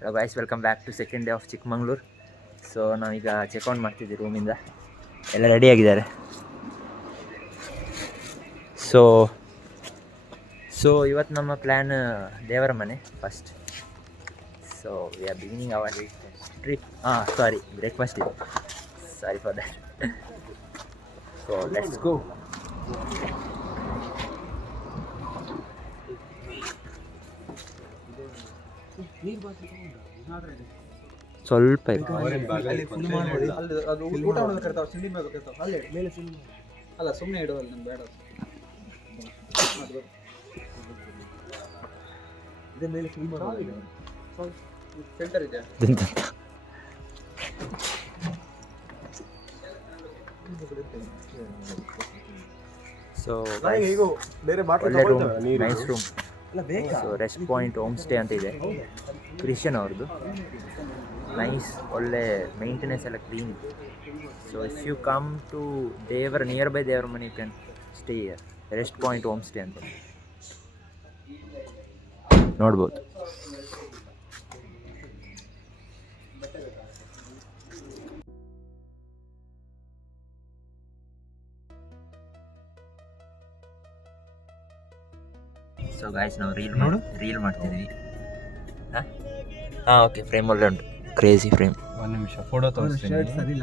Hello guys, welcome back to second day of Chikmagalur. So ನಾವೀಗ checkout ಮಾಡ್ತಿದ್ದೀವಿ ರೂಮಿಂದ. ಎಲ್ಲ ರೆಡಿಯಾಗಿದ್ದಾರೆ. ಸೊ ಇವತ್ತು ನಮ್ಮ ಪ್ಲ್ಯಾನ್ ದೇವರ ಮನೆ first. So we are beginning our trip. Breakfast ಇದೆ. Sorry for that. So let's go. ಸ್ವಲ್ಪ ಅಲ್ಲ ಸುಮ್ಮನೆ ಇಡುವಲ್ಲ ನಂಗೆ ಬೇಡ. ಫಿಲ್ಟರ್ ಇದೆ. ಸೊ ಬೇರೆ nice room. So rest point home stay ಅಂತ ಇದೆ, ಕ್ರಿಶ್ಚಿಯನ್ ಅವ್ರದ್ದು. ನೈಸ್, ಒಳ್ಳೆ ಮೇಂಟೆನೆನ್ಸ್ ಎಲ್ಲ ಕ್ಲೀನ್ ಇದೆ. So if you come to nearby Devara Mane, you can stay here. Rest point home stay ಅಂತ ನೋಡ್ಬೋದು. ಸೊ ಗಾಯ್ಸ್, ನಾವು ರೀಲ್ ಮಾಡ್ತಿದ್ವಿ. ಹಾಂ ಓಕೆ, ಫ್ರೇಮ್ ಒಳ್ಳೆ ಉಂಟು, ಕ್ರೇಜಿ ಫ್ರೇಮ್. ಒಂದು ನಿಮಿಷ ಫೋಟೋ ತೋರಿಸ್ತೀನಿ.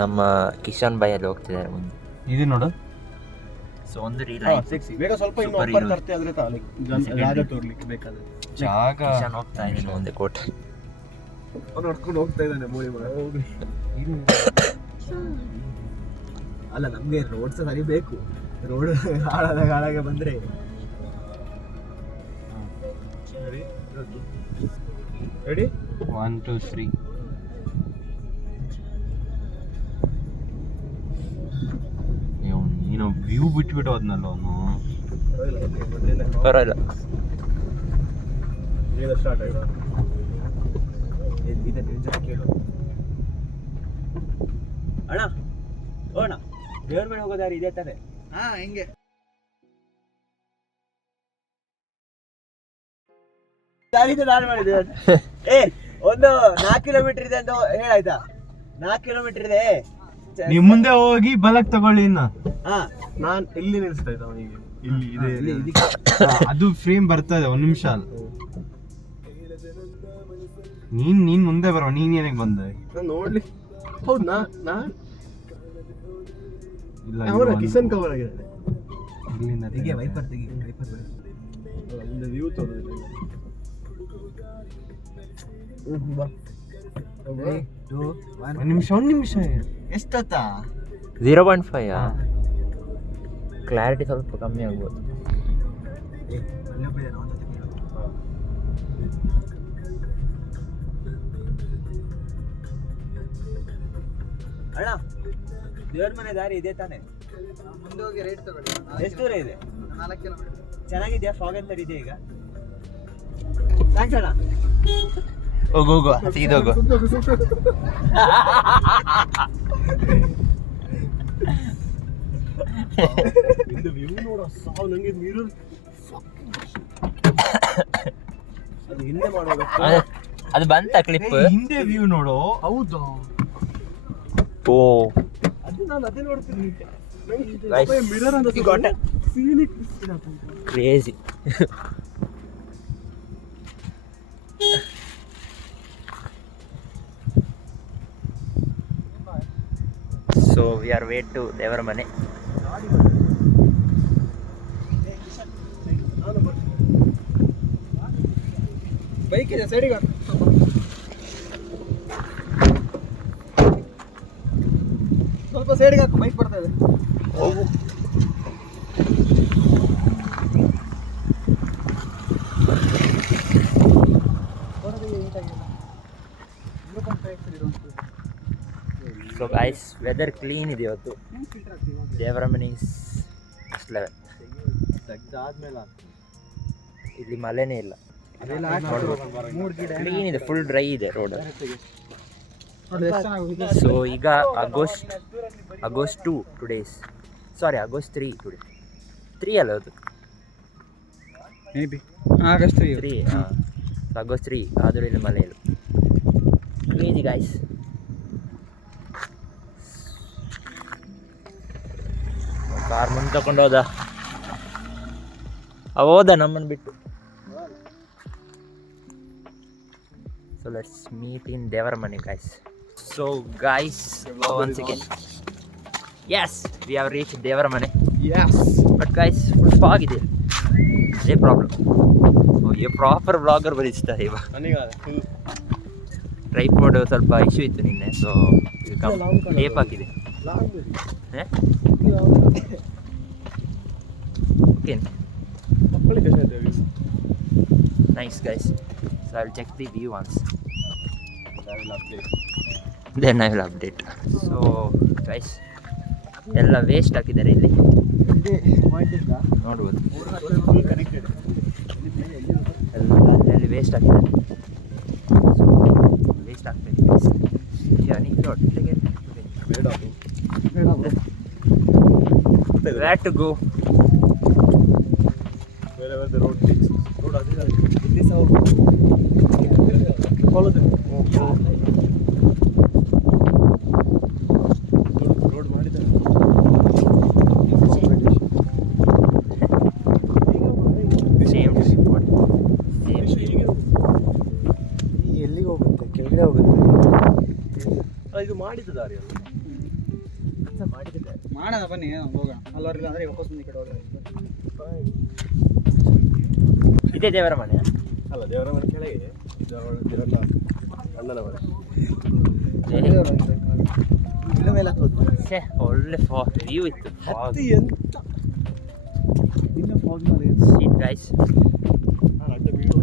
ನಮ್ಮ ಕಿಶನ್ ಬಾಯ್ ಅಲ್ಲಿ ಹೋಗ್ತಿದ್ದಾರೆ ಮುಂದೆ. ಇದು ನೋಡು. ಸೊ ಒಂದು ರೀಲ್ ಬೇಗ ಸ್ವಲ್ಪ ಇನ್ನು Super ಅಪ್ಪರ್ hero. ತರ್ತೆ ಆದ್ರೆ ಜಾಗ ತೋರ್ಲಿಕ್ಕೆ ಬೇಕಾದ್ರೆ ಜಾಗ ಕಿಶನ್ ಹೋಗ್ತಾ ಇದ್ದೀನಿ ಮುಂದೆ ಕೋಟೆ. ಅವ್ನು ನಡ್ಕೊಂಡು ಹೋಗ್ತಾ ಇದ್ದಾನೆ ಮೂಳಿ ಅಲ್ಲ, ನಮ್ಗೆ ರೋಡ್ ಸರಿ ಬೇಕು. ರೋಡ್ ಹಾಳಾಗೆ ಬಂದ್ರೆ ರೆಡಿ 1 2 3. ನೀನು ವ್ಯೂ ಬಿಟ್ಬಿಟ್ಟು ಹೋದ್ನಲ್ಲ ಅವನು. ಪರವಾಗಿಲ್ಲ. ಈಗ ಸ್ಟಾರ್ಟ್ ಆಯ್ತಾ? ಕೇಳು ಅಣ್ಣ, ಓಣ ದೇವ್ರ ಮನೆ ಹೋಗೋ ದಾರಿ ಇದೆ ತಾನೆ? ಹೆಂಗೆ ನಾನು ಮಾಡಿದ್ದೆ. ಒಂದು 4 ಕಿಲೋಮೀಟರ್ ಇದೆ ಅಂತ ಹೇಳಾಯ್ತಾ? 4 ಕಿಲೋಮೀಟರ್ ಇದೆ. ನೀ ಮುಂದೆ ಹೋಗಿ ಬಲಕ್ ತಗೊಳ್ಳಿ. ಇನ್ನ ನಾನ್ ಇಲ್ಲಿ ನಿಲ್ಸ್ತಾ ಇದ್ದ ಅವನಿಗೆ. ಇಲ್ಲಿ ಇದೆ ಅದು ಫ್ರೇಮ್ ಬರ್ತದೆ. 1 ನಿಮಿಷ. ನೀನ್ ಮುಂದೆ ಬರೋ. ನೀನ್ ಏನಕ್ಕೆ ಬಂದೆ? ನೋಡ್ಲಿ. ಹೌದು, ನಾನ್ ಇಲ್ಲ, ಅವರ ಕಿಶನ್ ಕವರ್ ಆಗಿದ್ದಾನೆ. ಇಲ್ಲಿಂದ ತೆಗಿ, ವೈಪರ್ ತೆಗಿ. ಒಂದು ವ್ಯೂ ತೋರಿಸಿದೆ. ಒಂದು ನಿಮಿಷ ಎಷ್ಟೊತ್ತಾ? 0.5. ಕ್ಲಾರಿಟಿ ಸ್ವಲ್ಪ ಕಮ್ಮಿ ಆಗ್ಬೋದು. ಅಣ್ಣ, ದೇವ್ರ ಮನೆ ದಾರಿ ಇದೆ ತಾನೆ? ಮುಂದೆ ಹೋಗಿ ರೈಟ್ ತಗೊಳ್ಳಿ. ಎಷ್ಟು ದೂರ ಇದೆ? 4 ಕಿಲೋಮೀಟರ್. ಚೆನ್ನಾಗಿದೆಯಾ? ಫಾಗ್ ಅಂತ ಇದೆ ಈಗ. ಥ್ಯಾಂಕ್ಸ್ ಅಣ್ಣ. ಹೋಗು ಸೀದೋಗು. ಇದು ವ್ಯೂ ನೋಡ ಸಾವು. ನಂಗೆ ಮಿರರ್ ಅದು ಹಿಂದೆ ಮಾಡೋದು. ಅದು ಬಂತ ಕ್ಲಿಪ್. ಹಿಂದೆ ವ್ಯೂ ನೋಡು. ಹೌದಾ? ಓ, ಅದು ನಾನು ಅದೇ ನೋಡ್ತೀನಿ. Guys, ಮಿರರ್ ಅಂತ crazy. So we are wait to Devara Mane. Bike ಇದೆ ಸೈಡಿಗೆ. ಸ್ವಲ್ಪ ಸೈಡಿಗೆ ಹಾಕು, ಬೈಕ್ ಬರ್ತಾ ಇದೆ. ಹೋಗು. ಸೊ ಗೈಸ್, ವೆದರ್ ಕ್ಲೀನ್ ಇದೆ ಇವತ್ತು. ದೇವರ ಮನೆ ನೆಕ್ಸ್ಟ್ ಲೆವೆಲ್. ಆದ್ಮೇಲೆ ಇಲ್ಲಿ ಮಳೆನೇ ಇಲ್ಲ, ಕ್ಲೀನ್ ಇದೆ, ಫುಲ್ ಡ್ರೈ ಇದೆ ರೋಡ್. ಸೊ ಈಗ August 2 today's, sorry August 3 today. 3 ಅಲ್ಲ ಅದು, ಮೇಬಿ ಆಗಸ್ಟ್ 3 ಆಗಸ್ಟ್ 3 ಆದುಳಿನ ಮಲೆಯಲು ಕ್ರೇಜಿ ಗಾಯ್ಸ್. ಕಾರ್ ಮುಂದೆ ತಗೊಂಡು ಹೋದ ನಮ್ಮನ್ನು ಬಿಟ್ಟು. So let's meet in Devara Mane guys. So guys once again yes we have reach Devara Mane. But guys full fog ಇದೆ, ಅದೇ ಪ್ರಾಬ್ಲಮ್. ಈ ಪ್ರಾಪರ್ ಬ್ಲಾಗರ್ ಬರೀತಾರೆ ಇವಾಗ. ಟ್ರೈಪಾಡ್ ಸ್ವಲ್ಪ ಇಶ್ಯೂ ಇತ್ತು ನಿನ್ನೆ, ಸೊ ಟೇಪ್ ಹಾಕಿದೆ. Okay nice guys. So I will check the view once, then I will update. So guys ಎಲ್ಲ ವೇಸ್ಟ್ ಹಾಕಿದ್ದಾರೆ ಇಲ್ಲಿ ನೋಡ್ಬೋದು. ಎಲ್ಲ ಅಲ್ಲಲ್ಲಿ ವೇಸ್ಟ್ ಹಾಕಿದ್ದಾರೆ. ಸೊ ವೇಸ್ಟ್ ಹಾಕ್ಬೇಕು. Where to go? Wherever the road takes. Road this is our follow them. Road ಮಾಡಿದ್ದಾರೆ. Same. ಎಲ್ಲಿಗೆ ಹೋಗುತ್ತೆ? ಕೆಳಗಡೆ ಹೋಗುತ್ತೆ. ಇದು ಮಾಡಿದ ದಾರಿ ಅಲ್ಲ. ಮಾಡೋಣ ಬನ್ನಿ ಹೋಗೋಣ. ಅಲ್ಲವರೆಲ್ಲ ಅಂದರೆ ವಾಪಸ್ ಮುಂದೆ ಕಡೆ ಹೋದ್ರೆ ಇದೇ ದೇವರ ಮನೆ ಅಲ್ಲ, ದೇವರ ಮನೆ ಕೆಳಗೆ ಇದೆಲ್ಲ ಅಣ್ಣನ ಮನೆ. ಇನ್ನು ಮೇಲೆ ಹತ್ತೋದು. ಛೇ ಒಳ್ಳೆ ವ್ಯೂ ಇತ್ತು. ಎಂತ ಇನ್ನು ಫಾಗ್ ಮಾಡಿ ಶೀಟ್ ಗೈಸ್. ಅಡ್ಡ ಬೀಳು.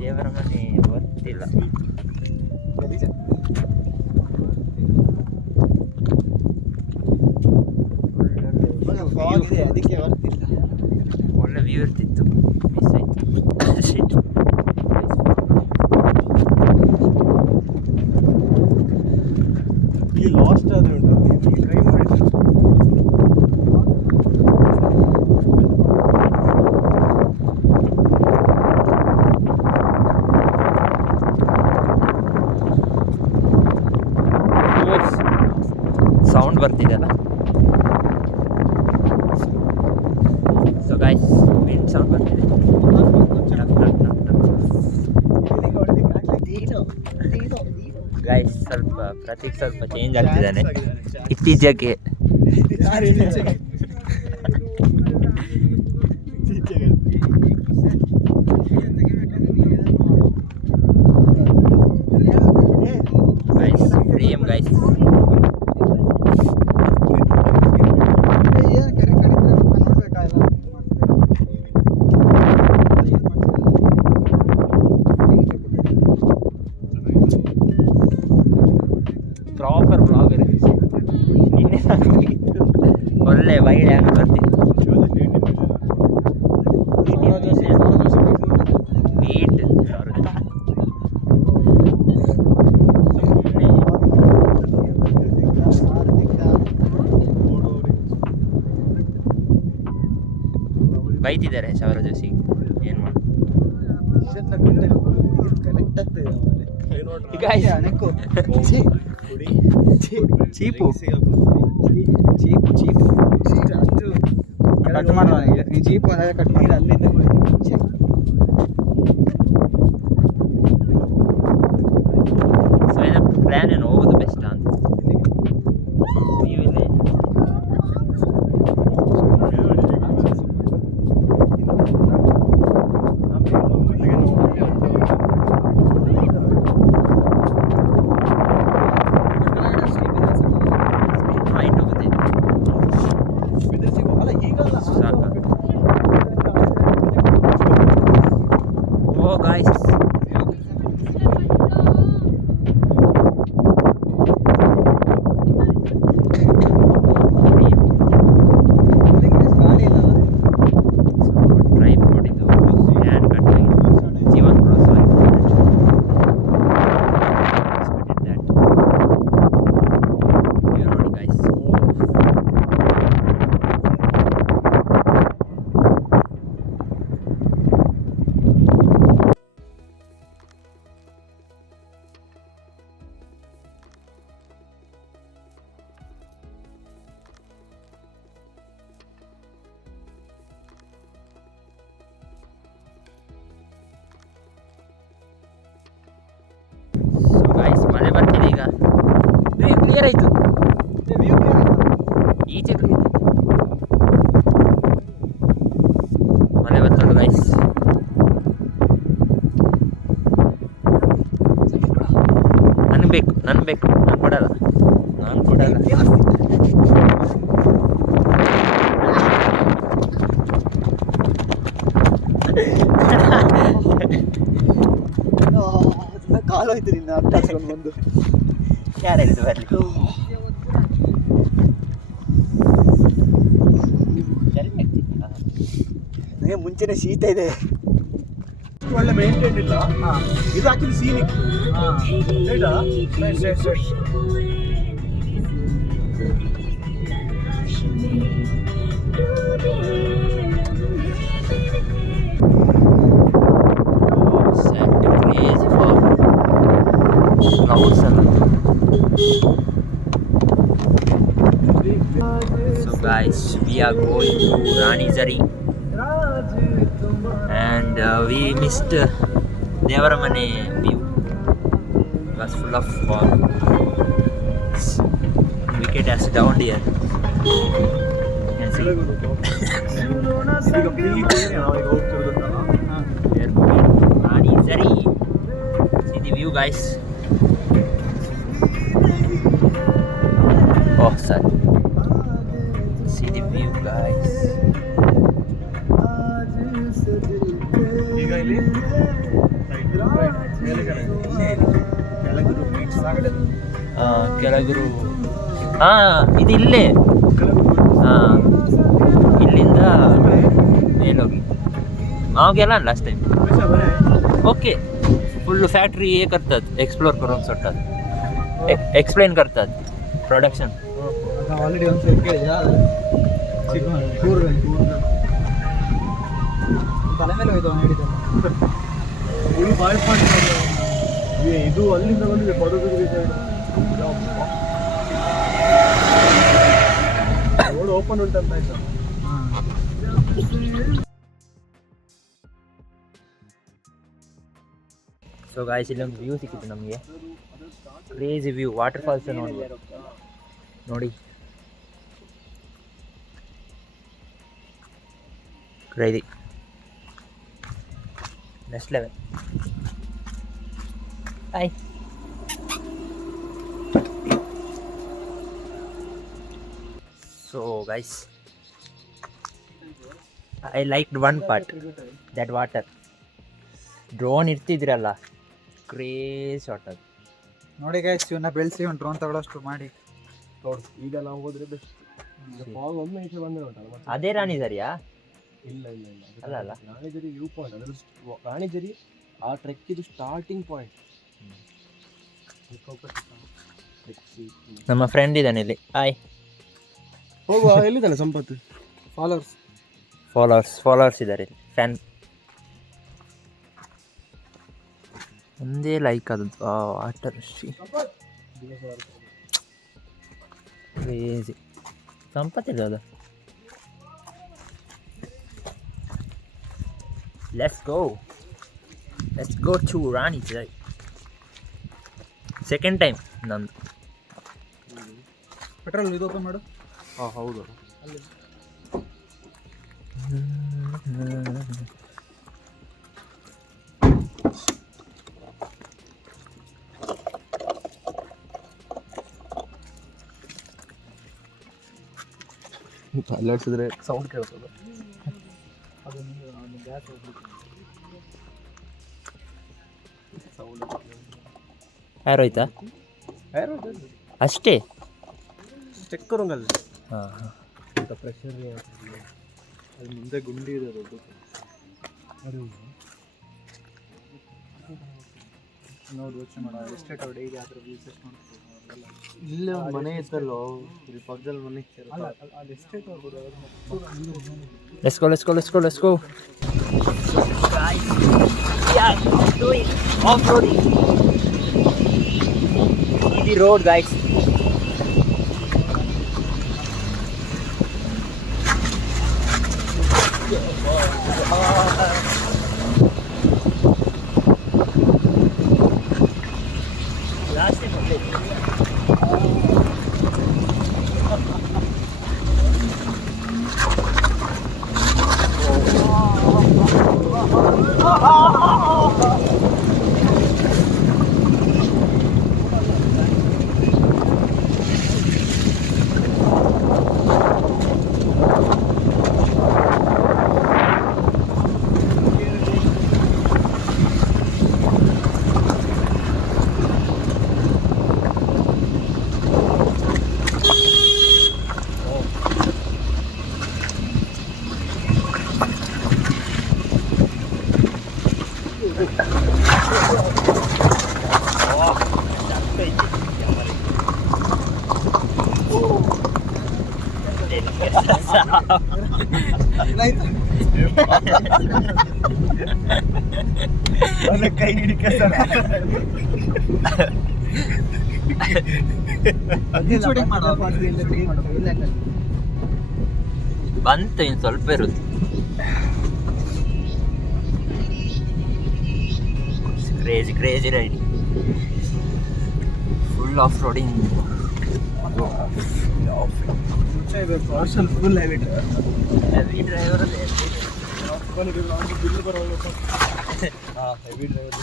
ದೇವರ ಮನೆ ಗೊತ್ತಿಲ್ಲ. ಅದಕ್ಕೆ ಬರ್ತಿಲ್ಲ. ಒಳ್ಳೆ ವ್ಯೂ ಇರ್ತಿತ್ತು, ಮಿಸ್ ಆಯ್ತು. ಶೀಟ್ ಇಲ್ಲಿ ಲಾಸ್ಟ್ ಆದ್ರೆ ಉಂಟು, ಟ್ರೈ ಮಾಡಿ. ಸೌಂಡ್ ಬರ್ತಿದೆಯಲ್ಲ. ಸೊ ಗೈಸ್ ವಿಂಡ್ ಸೌಂಡ್ ಬರ್ತಿದೆ. ಗೈಸ್ ಸ್ವಲ್ಪ ಪ್ರತೀಕ್ ಸ್ವಲ್ಪ ಚೇಂಜ್ ಆಗ್ತಿದ್ದಾನೆ ಇತ್ತೀಚೆಗೆ. Guys Priyam guys proper blogger. ನಿನ್ನೆ ಒಳ್ಳೆ ವೈಡ್ ಆಗಿ ಬರ್ತಿತ್ತು. ಮೀಟ್ ಬೈತಿದ್ದಾರೆ ಶವರ ಜೋಶಿ. ಏನು ಮಾಡಿ ಚೀಪು ಚೀಪು ಚೀಪು ಅಷ್ಟು ಕಟ್ ಮಾಡೋಣ. ನೀನು ಚೀಪು ಅಂದರೆ ಕಟ್ ಮಾಡಿ ಅಲ್ಲಿಂದ ಕುಡಿತೀನಿ. ಸೊ ಏನೋ ಪ್ಲ್ಯಾನ್ ಏನು ಹೋಗೋದು ಬೆಸ್ಟ್ ಅಂತ ನೀವು ಇಲ್ಲಿ ಮೈಂಡ್ ಹೋಗುತ್ತೆ. ಸಾಕು. ಓ ನನ್ ಬೇಕು, ನಾನು ಕೊಡಲ್ಲ, ನಾನು ಕೊಡಲ್ಲ. ಕಾಲು ಹೋಯ್ತು ನಿನ್ನ ಅರ್ಥ ಹಾಕ್ಕೊಂಡು ಬಂದು. ಯಾರು ಹೇಳಿದ್ದು ಬರಲಿ? ನನಗೆ ಮುಂಚೆನೆ ಶೀತ ಇದೆ. ಒಳ್ಳೆ ಮೇಂಟೈನ್ ಇಲ್ಲ. ಇದು ಆಕ್ಚುಲಿ ಸೀನಿಕ್. ರೈಟಾ? Right. Clouds and so guys, we are going to Ranizari and we missed Devaramane view. It was full of fog. Wicket has down here. You can see. ಈಗ ಬೀಚ್ ನಾವು ಈಗ ಹೋಗ್ತಿರೋದಲ್ಲ. We are going to Ranizari. See the view, guys. Oh, sorry. See the view, guys. ಈಗ ಇಲ್ಲಿ ಕೆಳಗಡೆ beach ಆಗಡೆ ಕೆಳಗರು ಇದು ಇಲ್ಲೇ ಇಲ್ಲಿಂದ ಮೇಲೋಗಿ ನಾವು गेला last time. Okay full factory हे करतात, एक्सप्लोर करून सोडतात, एक्सप्लेन करतात प्रोडक्शन. ಆಲ್ರೆಡಿ ಒಂದು ಸರಿ ಕೇಳಿದೆ ತಲೆ ಮೇಲೆ ಹೋಯ್ತು ಅವನು ಹೇಳಿದ್ದಲ್ಲ. ಫುಲ್ ಬಾಯ್ ಪಾಯಿಂಟ್ ಇದು ಅಲ್ಲಿಂದ ಬಂದಿದೆ ಪಡುಬಿದ್ರಿ ಸೈಡ್. ರೋಡ್ ಓಪನ್ ಉಂಟಂತ ಆಯ್ತಾ. ಸೊ ಗಾಯ್ಸ್ ಇಲ್ಲೊಂದು ವ್ಯೂ ಸಿಕ್ಕಿತ್ತು ನಮಗೆ, ಕ್ರೇಜಿ ವ್ಯೂ, ವಾಟರ್ ಫಾಲ್ಸ್ ನೋಡಿ crazy, next level. Hi. So guys, I liked one part, that water. Drone ಇರ್ತಿದ್ರಲ್ಲ, ಕ್ರೇಜ್ ಶಾಟ್ ಅದು. ನೋಡಿ ಗೈಸ್, ಇವನ್ನ ಬೆಳೆಸಿ ಒಂದು ಡ್ರೋನ್ ತಗೊಳ್ಳೋಷ್ಟು ಮಾಡಿ. ಈಗ ನಾವು ಹೋದ್ರೆ ಬೆಸ್ಟ್. ಫಾಗ್ ಒಮ್ಮೆ ಈಚೆ ಬಂದ್ರೆ ಉಂಟಲ್ಲ ಮತ್ತೆ. ಅದೇ ರಾಣಿಜರಿಯಾ? ಇಲ್ಲ ಅಲ್ಲ ರಾಣಿಜರಿ ವ್ಯೂ ಪಾಯಿಂಟ್. ಅದರ ರಾಣಿಜರಿ ಆ ಟ್ರೆಕ್ ಇದು ಸ್ಟಾರ್ಟಿಂಗ್ ಪಾಯಿಂಟ್. ನಮ್ಮ ಫ್ರೆಂಡ್ ಇದ್ದಾನೆ ಇಲ್ಲಿ. ಹಾಯ್. ಹೋಗುವ. ಎಲ್ಲಿದ್ದಾನೆ ಸಂಪತ್? ಫಾಲೋವರ್ಸ್ ಇದ್ದಾರೆ ಇಲ್ಲಿ, ಫ್ಯಾನ್. ಒಂದೇ ಲೈಕ್ ಅದು ವಾಟರ್ ಕ್ರೇಜಿ. ಸಂಪತ್ತಿಲ್ಲ ಅದು. Let's go to Ranijhari. Second time ನಂದು. ಪೆಟ್ರೋಲ್ ಇದು ಓಪನ್ ಮಾಡು. ಹಾಂ ಹೌದು. ಅಲ್ಲಿ ಅಲ್ಲಾಡ್ಸಿದ್ರೆ ಸೌಂಡ್ ಕೇಳ್ತದೆ. ಅದು ನೀವು ಗ್ಯಾಸ್ ಸೌಂಡ್ ಯಾರೋಯ್ತಾ ಅಷ್ಟೇ. ಚೆಕ್ ಕರೋಂಗಲ್ಲ. ಹಾಂ ಹಾಂ. ಅಂತ ಪ್ರೆಷರ್ ಅದು ಮುಂದೆ ಗುಂಡಿ ಇದೆ ದೊಡ್ಡ. ನೋಡಿ ಯೋಚನೆ ಮಾಡೋ ಎಸ್ಟೇಟ್ ಅವ್ರು ಡೈಲಿ ಅದ್ರ ರಿಸರ್ಚ್ ಮಾಡ್ತಾರೆ. ಇಲ್ಲೇ ಒಂದು ಮನೆ ಇತ್ತಲ್ಲೋ, ಇಲ್ಲಿ ಪಕ್ಕದಲ್ಲಿ ಮನೆ ಅಲ್ಲ ಅಲ್ಲಿ ಎಸ್ಟೇಟ್ ಅವ್ರು Let's go. Guys, we are doing off-roading. See the road, guys. Last time only. ಕೈ ಹಿಡಿಕೆ ಸರ್ ಬಂತು ಇನ್ನು ಸ್ವಲ್ಪ ಇರುತ್ತೆ. Crazy ride, full off roading. Full heavy heavy driver ಬಿಲ್ ಬರೋಲ್ಲ ಹೆವಿ ಡ್ರೈವರ್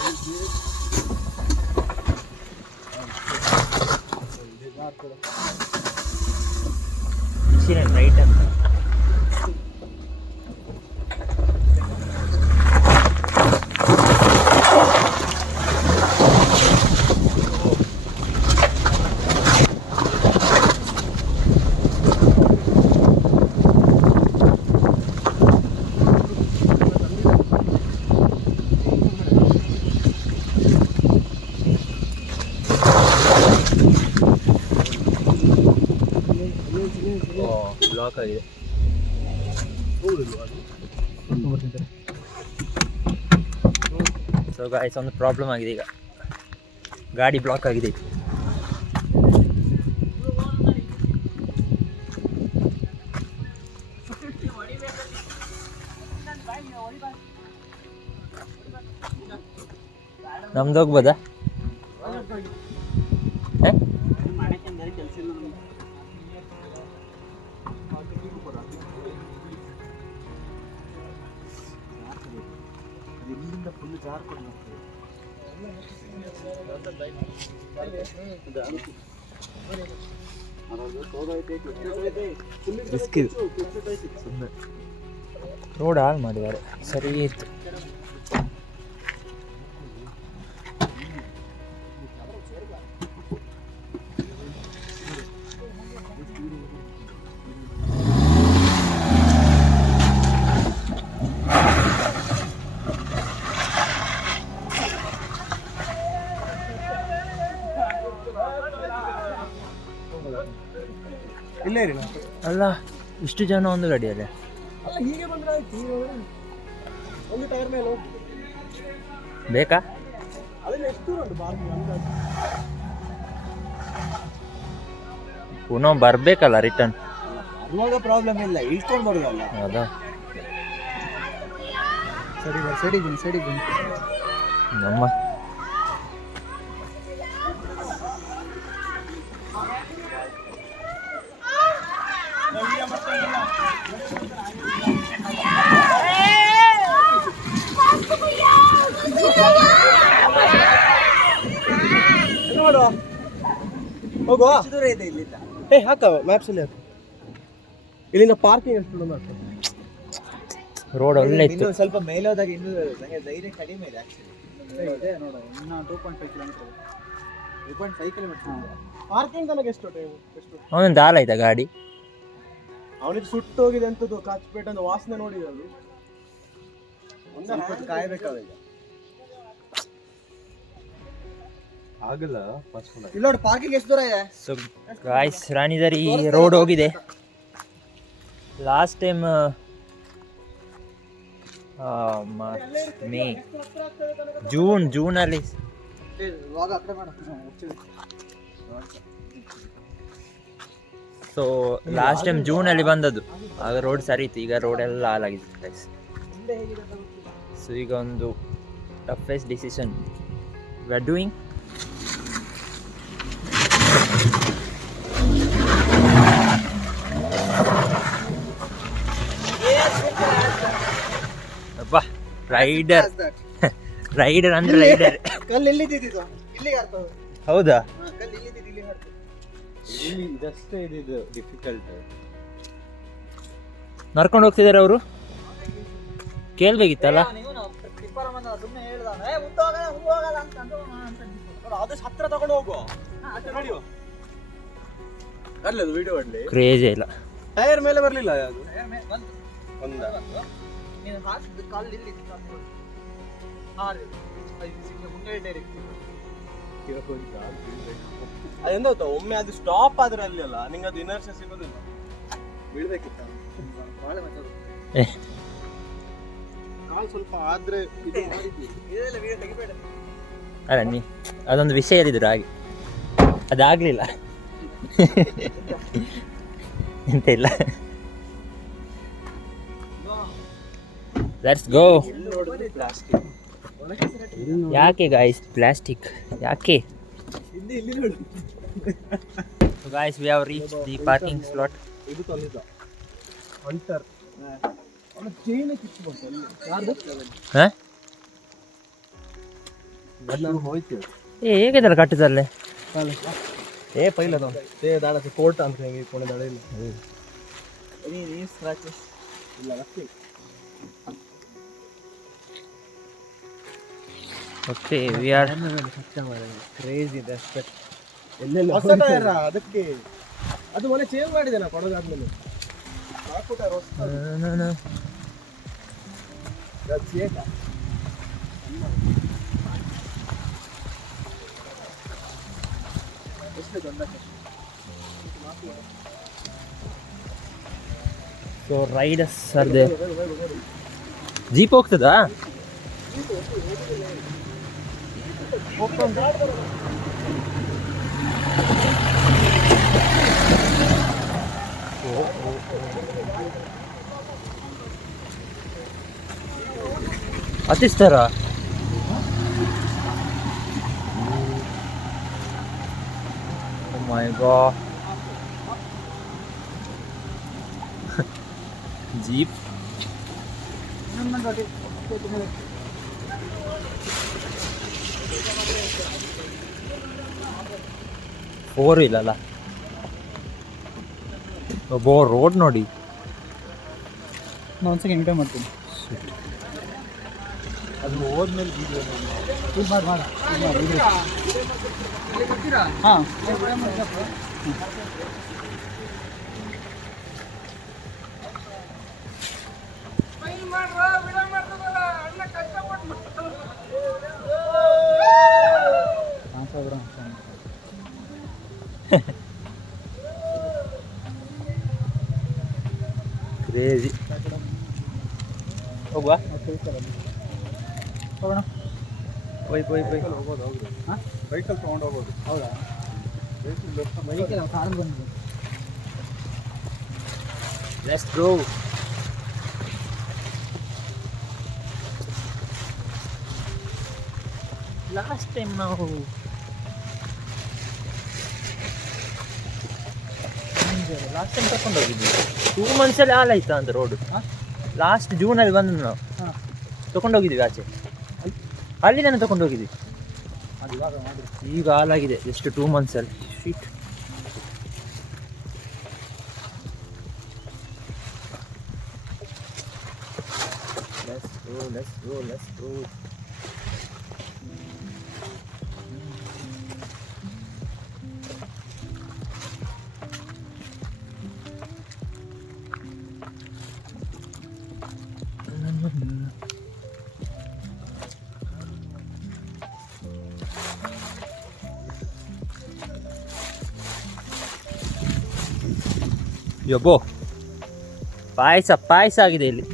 ರೈಟ್ ಅಂತ. ಬ್ಲಾಕ್ ಆಗಿದೆ. ಸೊ ಗಾಯ್ಸ್, ಒಂದು ಪ್ರಾಬ್ಲಮ್ ಆಗಿದೆ ಈಗ, ಗಾಡಿ ಬ್ಲಾಕ್ ಆಗಿದೆ. ನಮ್ದು ಹೋಗ್ಬೋದಾ? ರೋಡ್ ಹಾಳು ಮಾಡಿದ್ದಾರೆ, ಸರಿ ಇತ್ತು. ಇಲ್ಲೇ ಇರಿ ಅಲ್ಲ, ಇಷ್ಟು ಜನ ಒಂದು ಗಾಡಿಯಲ್ಲೇ? ಅಲ್ಲ, ಹೀಗೆ ಬಂದ್ರೆ ಆಯ್ತು. ಒಂದು ಟೈರ್ ಮೇಲೆ ಹೋಗಿ ಬೇಕಾ? ಅದನ್ನ ಎಷ್ಟು ದೂರ ಉಂಟು ಬಾರ್ಗಿ ಅಂದಾಜು? ಪುನಃ ಬರ್ಬೇಕಲ್ಲ ರಿಟರ್ನ್. ಅವಾಗ ಪ್ರಾಬ್ಲಮ್ ಇಲ್ಲ, ಇಳ್ಕೊಂಡು ಬರೋದಲ್ಲ. ಹೌದಾ? ಸೈಡಿಗೆ ಬನ್ನಿ. ನಮ್ಮ ಮಾಡುವ ಹೋಗುವ. ದೂರ ಇದೆ ಇಲ್ಲಿಂದ? ಹಾಕ ಮ್ಯಾಪ್ಸ್ ಅಲ್ಲಿ ಹಾಕ. ಇಲ್ಲಿಂದ ಪಾರ್ಕಿಂಗ್ ಎಷ್ಟು ದೂರ ಆಗ್ತದೆ? ರೋಡ್ ಒಳ್ಳೆ ಇತ್ತು. ಇನ್ನೂ ಸ್ವಲ್ಪ ಮೇಲೆ ಹೋದಾಗ ಇನ್ನೂ ನನಗೆ ಧೈರ್ಯ ಕಡಿಮೆ ಇದೆ ಆಕ್ಚುಲಿ. ಇದೆ ನೋಡು, ಇನ್ನು 2.5 ಕಿಲೋಮೀಟರ್. 2.5 ಕಿಲೋಮೀಟರ್. ಪಾರ್ಕಿಂಗ್ ತನಕ ಎಷ್ಟು ಟೈಮ್? ಎಷ್ಟು ಅವನೊಂದು ಹಾಲಾಯ್ತಾ ಗಾಡಿ? ಅವನಿಗೆ ಸುಟ್ಟು ಹೋಗಿದೆ ಅಂತದ್ದು, ಕಾಚ್ಪೇಟೆ ಅಂತ ವಾಸನೆ ನೋಡಿದೆ ಅದು. ಒಂದು ಕಾಯ್ಬೇಕಾವ ಈಗ. ಆಗಲ್ಲ ಇಲ್ಲಿ ನೋಡಿ ಪಾರ್ಕಿಂಗ್ ಎಷ್ಟು ದೂರ ಇದೆ. ಸೊ ಗಾಯ್ಸ್, ರಾಣಿದರಿ ರೋಡ್ ಹೋಗಿದೆ. ಲಾಸ್ಟ್ ಟೈಮ್ ಮೇ ಜೂನಲ್ಲಿ ಸೊ ಲಾಸ್ಟ್ ಟೈಮ್ ಜೂನಲ್ಲಿ ಬಂದದ್ದು. ಆಗ ರೋಡ್ ಸರಿ ಇತ್ತು, ಈಗ ರೋಡ್ ಎಲ್ಲ ಹಾಳಾಗಿದೆ ಗೈಸ್. ಸೊ ಈಗ ಒಂದು toughest decision we are doing. ಅಬ್ಬಾ, ರೈಡರ್ ಅಂದ್ರೆ ರೈಡರ್. ಕಲ್ಲು ಎಲ್ಲಿದ್ದಿದ್ದು? ಇಲ್ಲಿಗೆ ಆಗ್ತದೆ. ಹೌದಾ? ಕಲ್ಲು ಇಲ್ಲಿದ್ದಿದ್ದು ಇಲ್ಲಿ ಹಾರ್ತದೆ. ಇಲ್ಲಿ ಇದಷ್ಟೇ ಇದು ಡಿಫಿಕಲ್ಟ್. ನಡ್ಕೊಂಡು ಹೋಗ್ತಿದ್ದಾರೆ ಅವರು, ಕೇಳ್ಬೇಕಿತ್ತಲ್ಲ. ಸುಮ್ಮನೆ ಹೇಳ್ದಾನ ಹೋಗಲ್ಲ ಅಂತ ಆದಷ್ಟು ಹತ್ರ ತಗೊಂಡು ಹೋಗು. ನಡೆಯುವ ಅಲ್ಲದು ವಿಡಿಯೋ ಮಾಡಲಿ. ಕ್ರೇಜೇ ಇಲ್ಲ. ಟೈರ್ ಮೇಲೆ ಬರಲಿಲ್ಲ ಯಾವುದು ಒಂದ ನೀನು ಹಾಕಿದ ಕಾಲು ಇಲ್ಲಿ ಮುಂದೆ ಡೈರೆಕ್ಟ್ ಅದೆಂತ ಗೊತ್ತಾ, ಒಮ್ಮೆ ಅದು ಸ್ಟಾಪ್ ಆದ್ರೆ ಅಲ್ಲಿ ಅಲ್ಲ ನಿಂಗೆ ಅದು ಇನರ್ಷಿಯ ಸಿಗೋದಿಲ್ಲ. ಬೀಳ್ಬೇಕಿತ್ತ ಬಾಳೆ ಮಚ್ಚದು ಏ ಕಾಲು ಸ್ವಲ್ಪ ಆದ್ರೆ ಇದು ಮಾಡಿದ್ವಿ. ಇದೆಲ್ಲ ವೀಡಿಯೋ ತೆಗಿಬೇಡ. ಅಲ್ಲ ನೀ ಅದೊಂದು ವಿಷಯ ಹೇಳಿದ್ರು ಹಾಗೆ ಅದಾಗಲಿಲ್ಲ ಎಂತ ಇಲ್ಲ. Let's go. ಎಲ್ಲಿ ನೋಡಿದ್ರು ಪ್ಲಾಸ್ಟಿಕ್. ಯಾಕೆ ಗಾಯ್ಸ್ ಪ್ಲಾಸ್ಟಿಕ್ ಯಾಕೆ? ಇಲ್ಲಿ ನೋಡು. So guys, we have reached the parking slot. ಇದು ತಂದಿದ್ದ ಹಂಟರ್ ಅವನ ಚೈನ್ ಕಿತ್ತು ಬಂತು ಅಲ್ಲಿ ಯಾರ್ದು ಹಾಂ ಎಲ್ಲ ಹೋಯ್ತು ಏ ಹೇಗಿದ್ದಲ್ಲ ಕಟ್ಟಿದಲ್ಲೇ ಏ ಪೈಲ ತೇ ದಾಡ ಕೋರ್ಟ್ ಅಂತ ಹೆಂಗೆ ಕೊನೆ ದಾಡ ಇಲ್ಲ ನೀನು ಸ್ಕ್ರಾಚಸ್ ಇಲ್ಲ lucky okay we are crazy respect. ಎಲ್ಲೆಲ್ಲ ಹೊಸ ಟೈರ್ ಅದಕ್ಕೆ ಅದು ಮೊನ್ನೆ ಚೇಂಜ್ ಮಾಡಿದೆ ನಾ ಕೊಡೋದಾದ್ಮೇಲೆ so riders are they. Jeep ಹೋಗ್ತದಾ? ಹತ್ತಿಸ್ತಾರ? Oh my god. Jeep. Four ಇಲ್ಲಲ್ಲ ಒಬ್ಬ ರೋಡ್ ನೋಡಿ. ನಾನು ಒಂದ್ಸಲ ಇನ್ವಿಟೇಟ್ ಮಾಡ್ತೀನಿ. ಅದು ಹೋದ್ಮೇಲೆ video ಹಾಂ ಕ್ರೇಜಿ. ಹೋಗುವ ಹೋಗೋಣ. Bye bye bye. ಹೋಗೋದು ಹೌದು. ಹಾಂ ಬೈಕಲ್ಲಿ ತೊಗೊಂಡು ಹೋಗೋದು. ಹೌದಾ? ಬೈಕಲ್ಲಿ ಬೈಕಲ್ಲ ಕಾರಲ್ಲಿ ಬಂದಿದೆ. Let's go. ಲಾಸ್ಟ್ ಟೈಮ್ ನಾವು ತಗೊಂಡು ಹೋಗಿದ್ವಿ 2 ಮಂತ್ಸಲ್ಲಿ ಹಾಲಾಯ್ತಾ ಅಂತ ರೋಡು. ಲಾಸ್ಟ್ ಜೂನಲ್ಲಿ ಬಂದು ನಾವು ಹಾಂ ತಗೊಂಡು ಹೋಗಿದ್ವಿ ಆಚೆ. ಅಲ್ಲಿಂದನೇ ತಗೊಂಡು ಹೋಗಿದ್ವಿ. ಅದು ಇವಾಗ ಮಾಡಿ. ಈಗ ಹಾಲಾಗಿದೆ ಎಷ್ಟು 2 ಮಂತ್ಸಲ್ಲಿ. ಶೀಟ್. Let's go. ಯಬ್ಬೋ ಪಾಯಸ ಆಗಿದೆ ಇಲ್ಲಿ.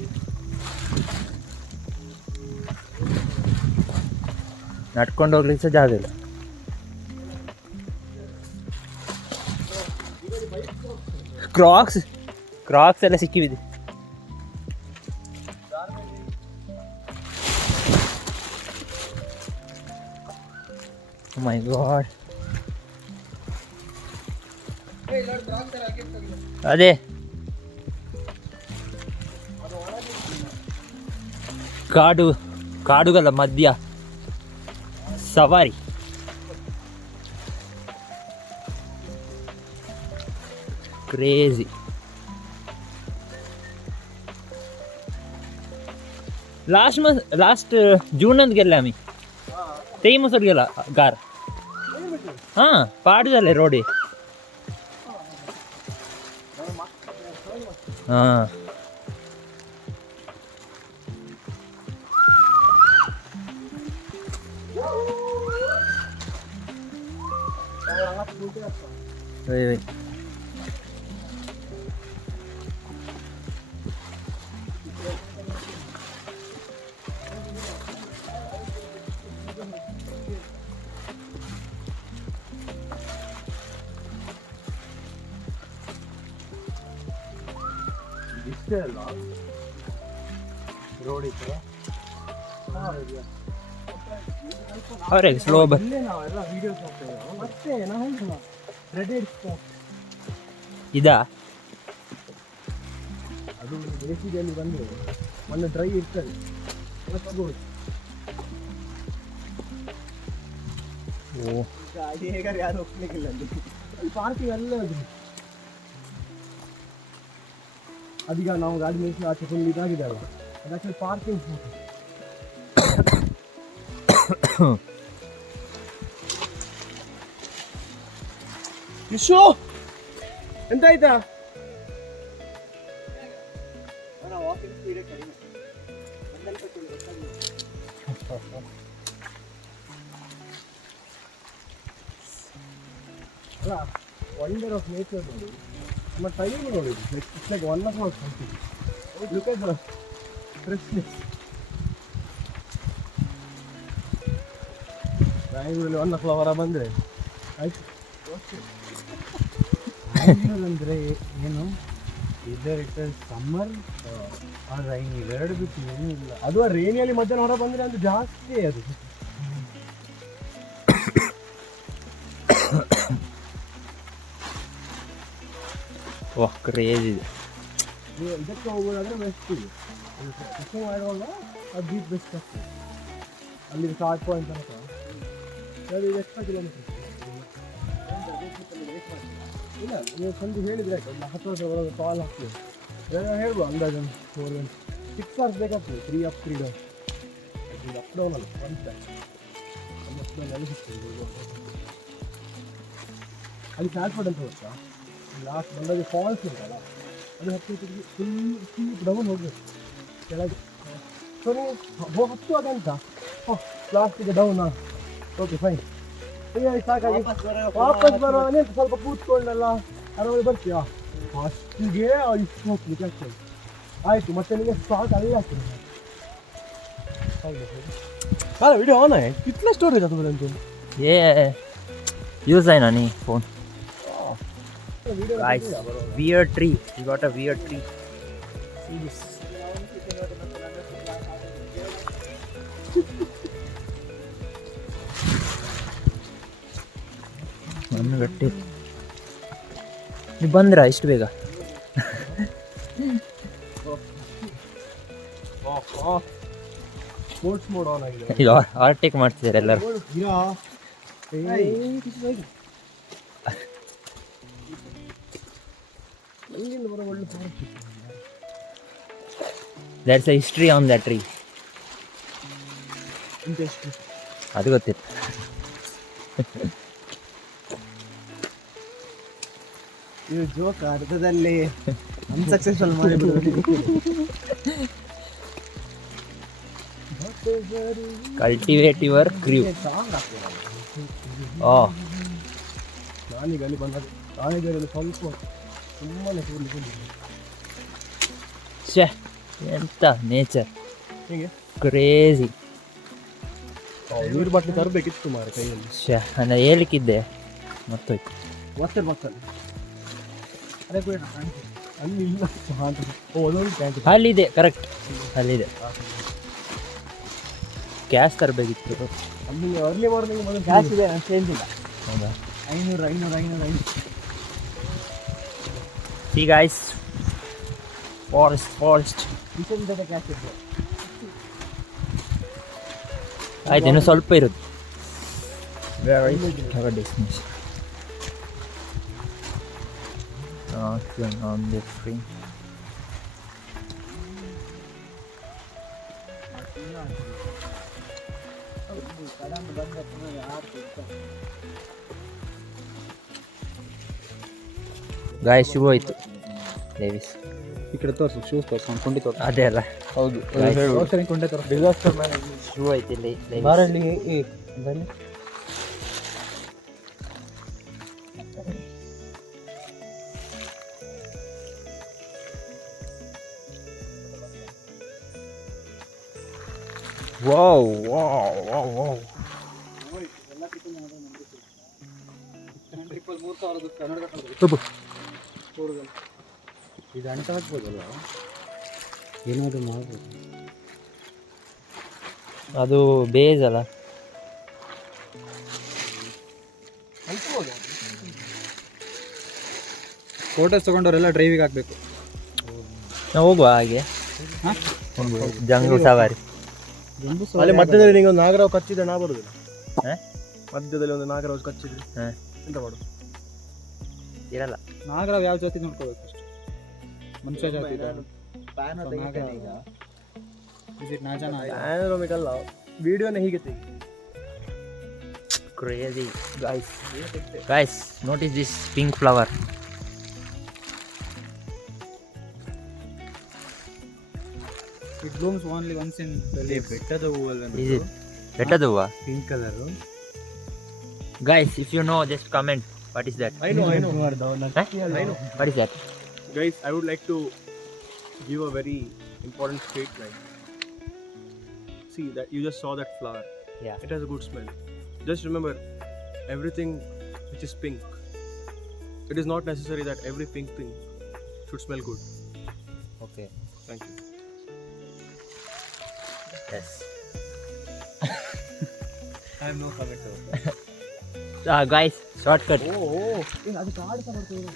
ನಡ್ಕೊಂಡು ಹೋಗ್ಲಿಕ್ಕೆ ಸಹ ಜಾಗ ಇಲ್ಲ. ಕ್ರಾಕ್ಸ್ ಎಲ್ಲ ಸಿಕ್ಕಿಬಿದೆ. Oh my god. ಅದೇ ಕಾಡುಗಳ ಮಧ್ಯ ಸವಾರಿ. ಕ್ರೇಜಿ. लास्ट जून गेले आम्ही. तेही मसोड गेला गार. हां पाड झाले रोड. हां ಇಷ್ಟೇ ಅಲ್ಲ ರೋಡ್ ಈ ಥರ ಅವ್ರಿಗೆ ಸ್ಲೋ ಬರ್ ಇಲ್ಲೇ ನಾವೆಲ್ಲ ವೀಡಿಯೋಸ್ ಮಾಡ್ತೇವೆ ಮತ್ತೆ ನಾವು ಹೇಳಿಲ್ಲ ರೆಡಿ ಸ್ಪಾಟ್ ಇದಾ ಅದು ಬೇಸಿಗೆಯಲ್ಲಿ ಬಂದರೆ ಮೊನ್ನೆ ಡ್ರೈ ಇರ್ತದೆ ತಗೋದು ಓ ಗಾಡಿ ಹೇಗಾರು ಯಾರು ಹೋಗ್ಲಿಕ್ಕಿಲ್ಲ ಅಲ್ಲಿ ಪಾರ್ಕಿಂಗ್ ಎಲ್ಲ ಇದೆ ಅದೀಗ ನಾವು ಗಾಡಿ ನಿಲ್ಲಿಸಿ ಆಚೆ ಫುಲ್ ಇದಾಗಿದೆ ಅಲ್ಲ ಅದು ಆಕ್ಚುಲಿ ಪಾರ್ಕಿಂಗ್ ವಿಶ್ವ ಎಂತ ಆಯ್ತಾ ವಾಕಿಂಗ್ ಸ್ಪೀಡ್ ಕಡಿಮೆ ಅಲ್ಲ ವಂಡರ್ ಆಫ್ ನೇಚರ್ ನೋಡಿ ನಮ್ಮ ಟೈಮ್ ನೋಡಿ it's like 1 o'clock something look at the freshness ಬ್ಯಾಂಗ್ಳೂರಲ್ಲಿ 1 o'clock ಹೊರ ಬಂದರೆ ಆಯ್ತು ಅಂದರೆ ಏನು ಇದರ್ ಇಟ್ ಸಮ್ಮರ್ ರೈನ್ ಇವೆರಡು ಬಿಟ್ಟು ಏನೂ ಇಲ್ಲ. ಅದು ರೇನಿಯಲ್ಲಿ ಮಧ್ಯಾಹ್ನ ಹೊರ ಬಂದರೆ ಅದು ಜಾಸ್ತಿ ಅದು ವಾಹ್ ಕ್ರೇಜ್ ಇದೆ. ನೀವು ಇದಕ್ಕೆ ಹೋಗೋದಾದ್ರೆ ಬೆಸ್ಟ್ ಇದೆ ಫಿಶಿಂಗ್ ಮಾಡುವಾಗ ಅದು ಬೀಚ್ ಬೆಸ್ಟ್ ಆಗ್ತದೆ ಅಲ್ಲಿ ಸ್ಟಾರ್ಟ್ ಪಾಯಿಂಟ್ ತನಕ ಅದು ಎಕ್ಸ್ಟ್ರಾ ಕಿಲೋಮೀಟರ್ ಇಲ್ಲ ನೀವು ಸಂಜೆ ಹೇಳಿದ್ರೆ ಆಯ್ತು ಒಂದು 10 ವರ್ಷ ಒಳಗೆ ಕಾಲ್ ಹಾಕ್ತೀವಿ ಹೇಳ್ಬೋದು ಅಂದಾಜು 4 ಗಂಟೆ 6 hours ಬೇಕಾಗ್ತದೆ 3 up 3 down ಇದು ಅಪ್ ಡೌನ್ ಅಲ್ಲ ಒನ್ ಟೈಮ್ ಅಪ್ ಡೌನ್ ಅಲ್ಲಿ ಸಿಗ್ತದೆ ಅಲ್ಲಿ ಟ್ರಾನ್ಸ್ಪೋರ್ಟ್ ಅಂತ ಗೊತ್ತಾ ಲಾಸ್ಟ್ ಬಂದಾಗ ಫಾಲ್ಸ್ ಉಂಟಲ್ಲ ಅದು ಹತ್ತಿ ಫುಲ್ ಡೌನ್ ಹೋಗಬೇಕು ಕೆಳಗೆ ಸೊ ನೀವು ಹತ್ತುವಾಗ ಅಂತ ಲಾಸ್ಟಿಗೆ ಡೌನಾ ಓಕೆ ಫೈನ್ ಸಾಕಾಗಿ ವಾಪಸ್ ಬರುವಾಗ ಸ್ವಲ್ಪ ಕೂತ್ಕೊಂಡಲ್ಲ ಆರಾಮಾಗಿ ಬರ್ತೀಯಾ ಫಸ್ಟಿಗೆ ಇಷ್ಟು ಹೋಗ್ಲಿಕ್ಕೆ ಆಗ್ತದೆ ಆಯಿತು ಮತ್ತೆ ನಿಮಗೆ ಸ್ಟಾಕ್ ಅಲ್ಲೇ ಆಗ್ತದೆ ಅಲ್ಲ ವಿಡಿಯೋ ಆನ್ ಆಯ್ತು कितना स्टोरेज आता बोलते हैं ये यूज है ना नहीं phone guys weird tree we got a weird tree see this ನನ್ನ ಗಟ್ಟಿ ನೀವು ಬಂದ್ರಾ ಇಷ್ಟು ಬೇಗ ಸ್ಪೋರ್ಟ್ಸ್ ಮೋಡ್ ಆನ್ ಆಗಿದೆ ಈಗ ಆರ್ಟಿಕ್ ಮಾಡ್ತಿದ್ದಾರೆ ಎಲ್ಲರೂ there's a history on that tree ಅದು ಗೊತ್ತಿಲ್ಲ ಇದು ಜೋಕ್ ಅರ್ಧದಲ್ಲಿ ಅನ್ಸಕ್ಸಸ್ಫುಲ್ ಮಾಡಿಬಿಟ್ಟು ಕಲ್ಟಿವೇಟ್ ಯುವರ್ ಕ್ರೀವ್ ಓ ನಾನೀಗ ಅಲ್ಲಿ ಬಂದಾಗ ನಾಳೆಗಳಲ್ಲಿ ಸ್ವಲ್ಪ ಸುಮ್ಮನೆ ಕೂರ್ಲಿಕ್ಕೆ ಛೇ ಎಂತ ನೇಚರ್ ಹೇಗೆ ಕ್ರೇಜಿ ನೀರು ಬಾಟ್ಲಿ ತರಬೇಕಿತ್ತು ಮಾರೆ ಕೈಯಲ್ಲಿ ಛೇ ನಾನು ಹೇಳಿಕ್ಕಿದ್ದೆ ಮತ್ತೋಯ್ತು ವಾಟರ್ ಬಾಟಲ್ ಅದೇ ಬೇಡ ಅಲ್ಲಿ ಇಲ್ಲ ಅದೊಂದು ಟ್ಯಾಂಕ್ ಅಲ್ಲಿದೆ ಕರೆಕ್ಟ್ ಅಲ್ಲಿದೆ ಗ್ಯಾಸ್ ತರಬೇಕಿತ್ತು ಅಲ್ಲಿ ಅರ್ಲಿ ಮಾರ್ನಿಂಗ್ ಬಂದು ಗ್ಯಾಸ್ ಇದೆ ಅಂತ ಹೇಳಿಲ್ಲ. ಹೌದಾ 500 See guys, forest ಕಿಚನ್ ಜೊತೆ ಗ್ಯಾಸ್ ಇದೆ. ಆಯ್ತು ಇನ್ನು ಸ್ವಲ್ಪ ಇರುತ್ತೆ very covered destination on the screen ಗಾಯಸ್ ಶುರು ಆಯಿತು ಲೇವಿಸ್ ಈ ಕಡೆ ತೋರಿಸು ಶೂಸ್ ತೋರಿಸು ಕೊಂಡಿ ತೋರಿಸು ಅದೇ ಅಲ್ಲ ಹೌದು Guys. ಕೊಂಡೆ ತೋರಿಸು ಡಿಸಾಸ್ಟರ್ ಮ್ಯಾನ್ ಶುರು ಆಯ್ತು ಇಲ್ಲಿ Levi's. ಬಾರಲ್ಲಿ ಬನ್ನಿ Wow. ತಪ್ಪು ಇದು ಅಂಟ ಹಾಕ್ಬೋದಲ್ಲ, ಏನಾದರೂ ಮಾಡ್ಬೋದು. ಅದು ಬೇಸ್ ಅಲ್ಲ. ಫೋಟೋಸ್ ತೊಗೊಂಡವರೆಲ್ಲ ಡ್ರೈವಿಗೆ ಹಾಕಬೇಕು. ನಾವು ಹೋಗುವ ಹಾಗೆ ಜಂಗು ಸವಾರಿ. ಅಲ್ಲಿ ಮಧ್ಯದಲ್ಲಿ ನಿಂಗೆ ಒಂದು ನಾಗರಾವ್ ಕಚ್ಚಿದ್ರೆ ನಾ ಬರುದಿಲ್ಲ. ಹಾ? ಮಧ್ಯದಲ್ಲಿ ಒಂದು ನಾಗರಾವ್ ಕಚ್ಚಿದ್ರೆ ಹಾ. ಎಂತ ಮಾಡು? ಇರಲ್ಲ. ನಾಗರಾವ್ ಯಾವ ಜಾತಿ ನೋಡ್ಕೋಬೇಕು ಅಷ್ಟು. ಮನುಷ್ಯ ಜಾತಿ ಪ್ಯಾನೋರಮಿಕ್ ಅಲ್ಲ, ವಿಡಿಯೋನೇ ಹೀಗೆ ತೆಗಿ. Crazy guys, notice this pink flower. It blooms only once in the leaf. ಬೆಟ್ಟದ ಹೂವಲ್ಲ Is it ಬೆಟ್ಟದ ಹೂವ? Pink colour. Guys, if you know, just comment. What is that? I know. Huh? I know. What is that? Guys, I would like to give a very important statement. See that you just saw that flower. Yeah. It has a good smell. Just remember, everything which is pink, it is not necessary that every pink thing should smell good. Okay. Thank you. Yes. I have no comment. Guys, shortcut.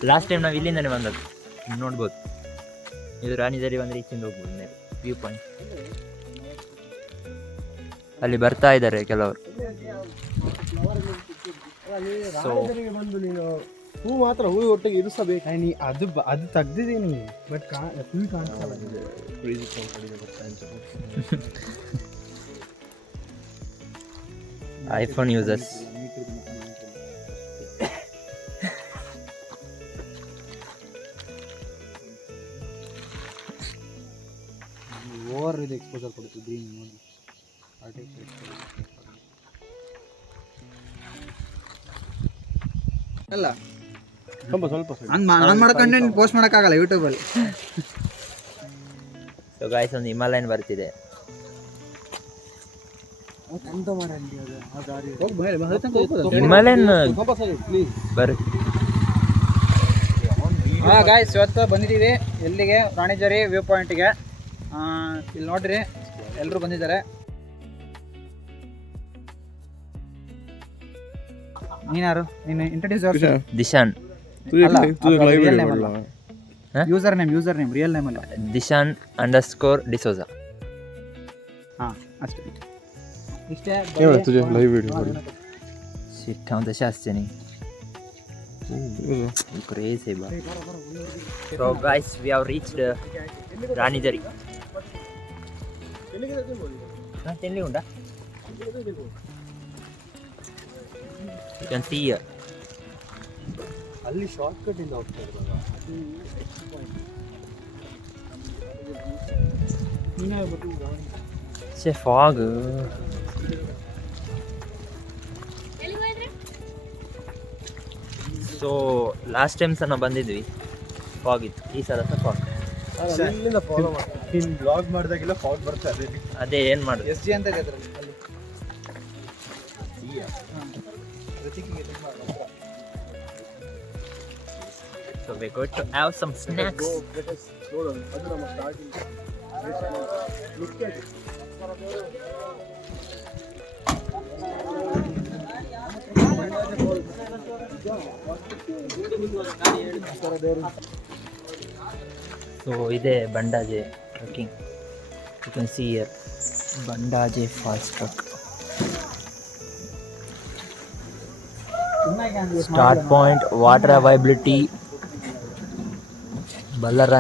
Last time ನಾವು ಇಲ್ಲಿಂದನೇ ಬಂದದ್ದು. ನೀವು ನೋಡ್ಬೋದು, ಇದು ರಾಣಿಜರಿ ಬಂದರೆ ಈಚಿಂದ ಹೋಗ್ಬೋದು ಮೇಲೆ view point. ಅಲ್ಲಿ ಬರ್ತಾ ಇದ್ದಾರೆ ಕೆಲವರು. ಸೊ ಬಂದು ನೀನು ಹೂ ಮಾತ್ರ ಹೂ ಒಟ್ಟಿಗೆ ಇರಿಸಬೇಕು. ನೀ ಅದು ಅದು ತೆಗ್ದಿದ್ದೀನಿ, ಬಟ್ ಫುಲ್ ಕಾಣಿಸಲ್ಲ. IPhone users. ಓವರ್ ಇದು ಎಕ್ಸ್ಪೋಜರ್ ಕೊಡ್ತಿದ್ವಿ ನೋಡಿ. ಅಲ್ಲ ಸ್ವಲ್ಪ ನಾನು ಮಾಡೋ ಕಂಟೆಂಟ್ ಪೋಸ್ಟ್ ಮಾಡೋಕ್ಕಾಗಲ್ಲ ಯೂಟ್ಯೂಬಲ್ಲಿ. ಸೊ ಗಾಯ್ಸ್, ಒಂದು ಹಿಮಾಲಯನ್ ಬರ್ತಿದೆ. ಹಿಮಾಲಯನ್ ಬರ್. ಹಾಂ ಗಾಯ್ಸ್, ಇವತ್ತು ಬಂದಿದ್ದೀವಿ ಎಲ್ಲಿಗೆ? ರಾಣಿಜರಿ ವ್ಯೂ ಪಾಯಿಂಟಿಗೆ. ಇಲ್ಲಿ ನೋಡ್ರಿ, ಎಲ್ಲರೂ ಬಂದಿದ್ದಾರೆ. ನೀನಾರು? ನೀನು introduce Dishan. User name real name ಅಲ್ಲ. ದಿಶಾನ್ _ಡಿಸೋಜ. ಹಾಂ ಅಷ್ಟೇ. ಇಷ್ಟೇ. Shit, how the shastini. Crazy, bro. So guys, we have reached Ranijari. You can see here. ಅಲ್ಲಿ ಶಾರ್ಟ್ ಕಟ್ ಇಂದ ಹೋಗ್ತಾ ಇರೋದು. It's a fog. So last time ಸಹ ನಾವು ಬಂದಿದ್ವಿ, ಫಾಗ್ ಇತ್ತು. ಈ ಸಲ ಸಹ ಫಾಗ್. ಅಲ್ಲಿಂದ ಫಾಲೋ ಮಾಡಿ. ನೀನು ಬ್ಲಾಗ್ ಮಾಡಿದಾಗೆಲ್ಲ ಫಾಗ್ ಬರ್ತಾ ಇದೆ. ಅದೇ ಏನು ಮಾಡೋದು? SG ಅಂತ ಇದೆ ಅದರಲ್ಲಿ. So we're going to have some snacks. ನೋಡೋಣ, ಅದು ನಮ್ಮ starting. Look at it. So ಇದೆ Bandaje trekking. You can see here Bandaje ಫಾಸ್ಟ್ trek. Start point water availability ಬಲ್ಲರ.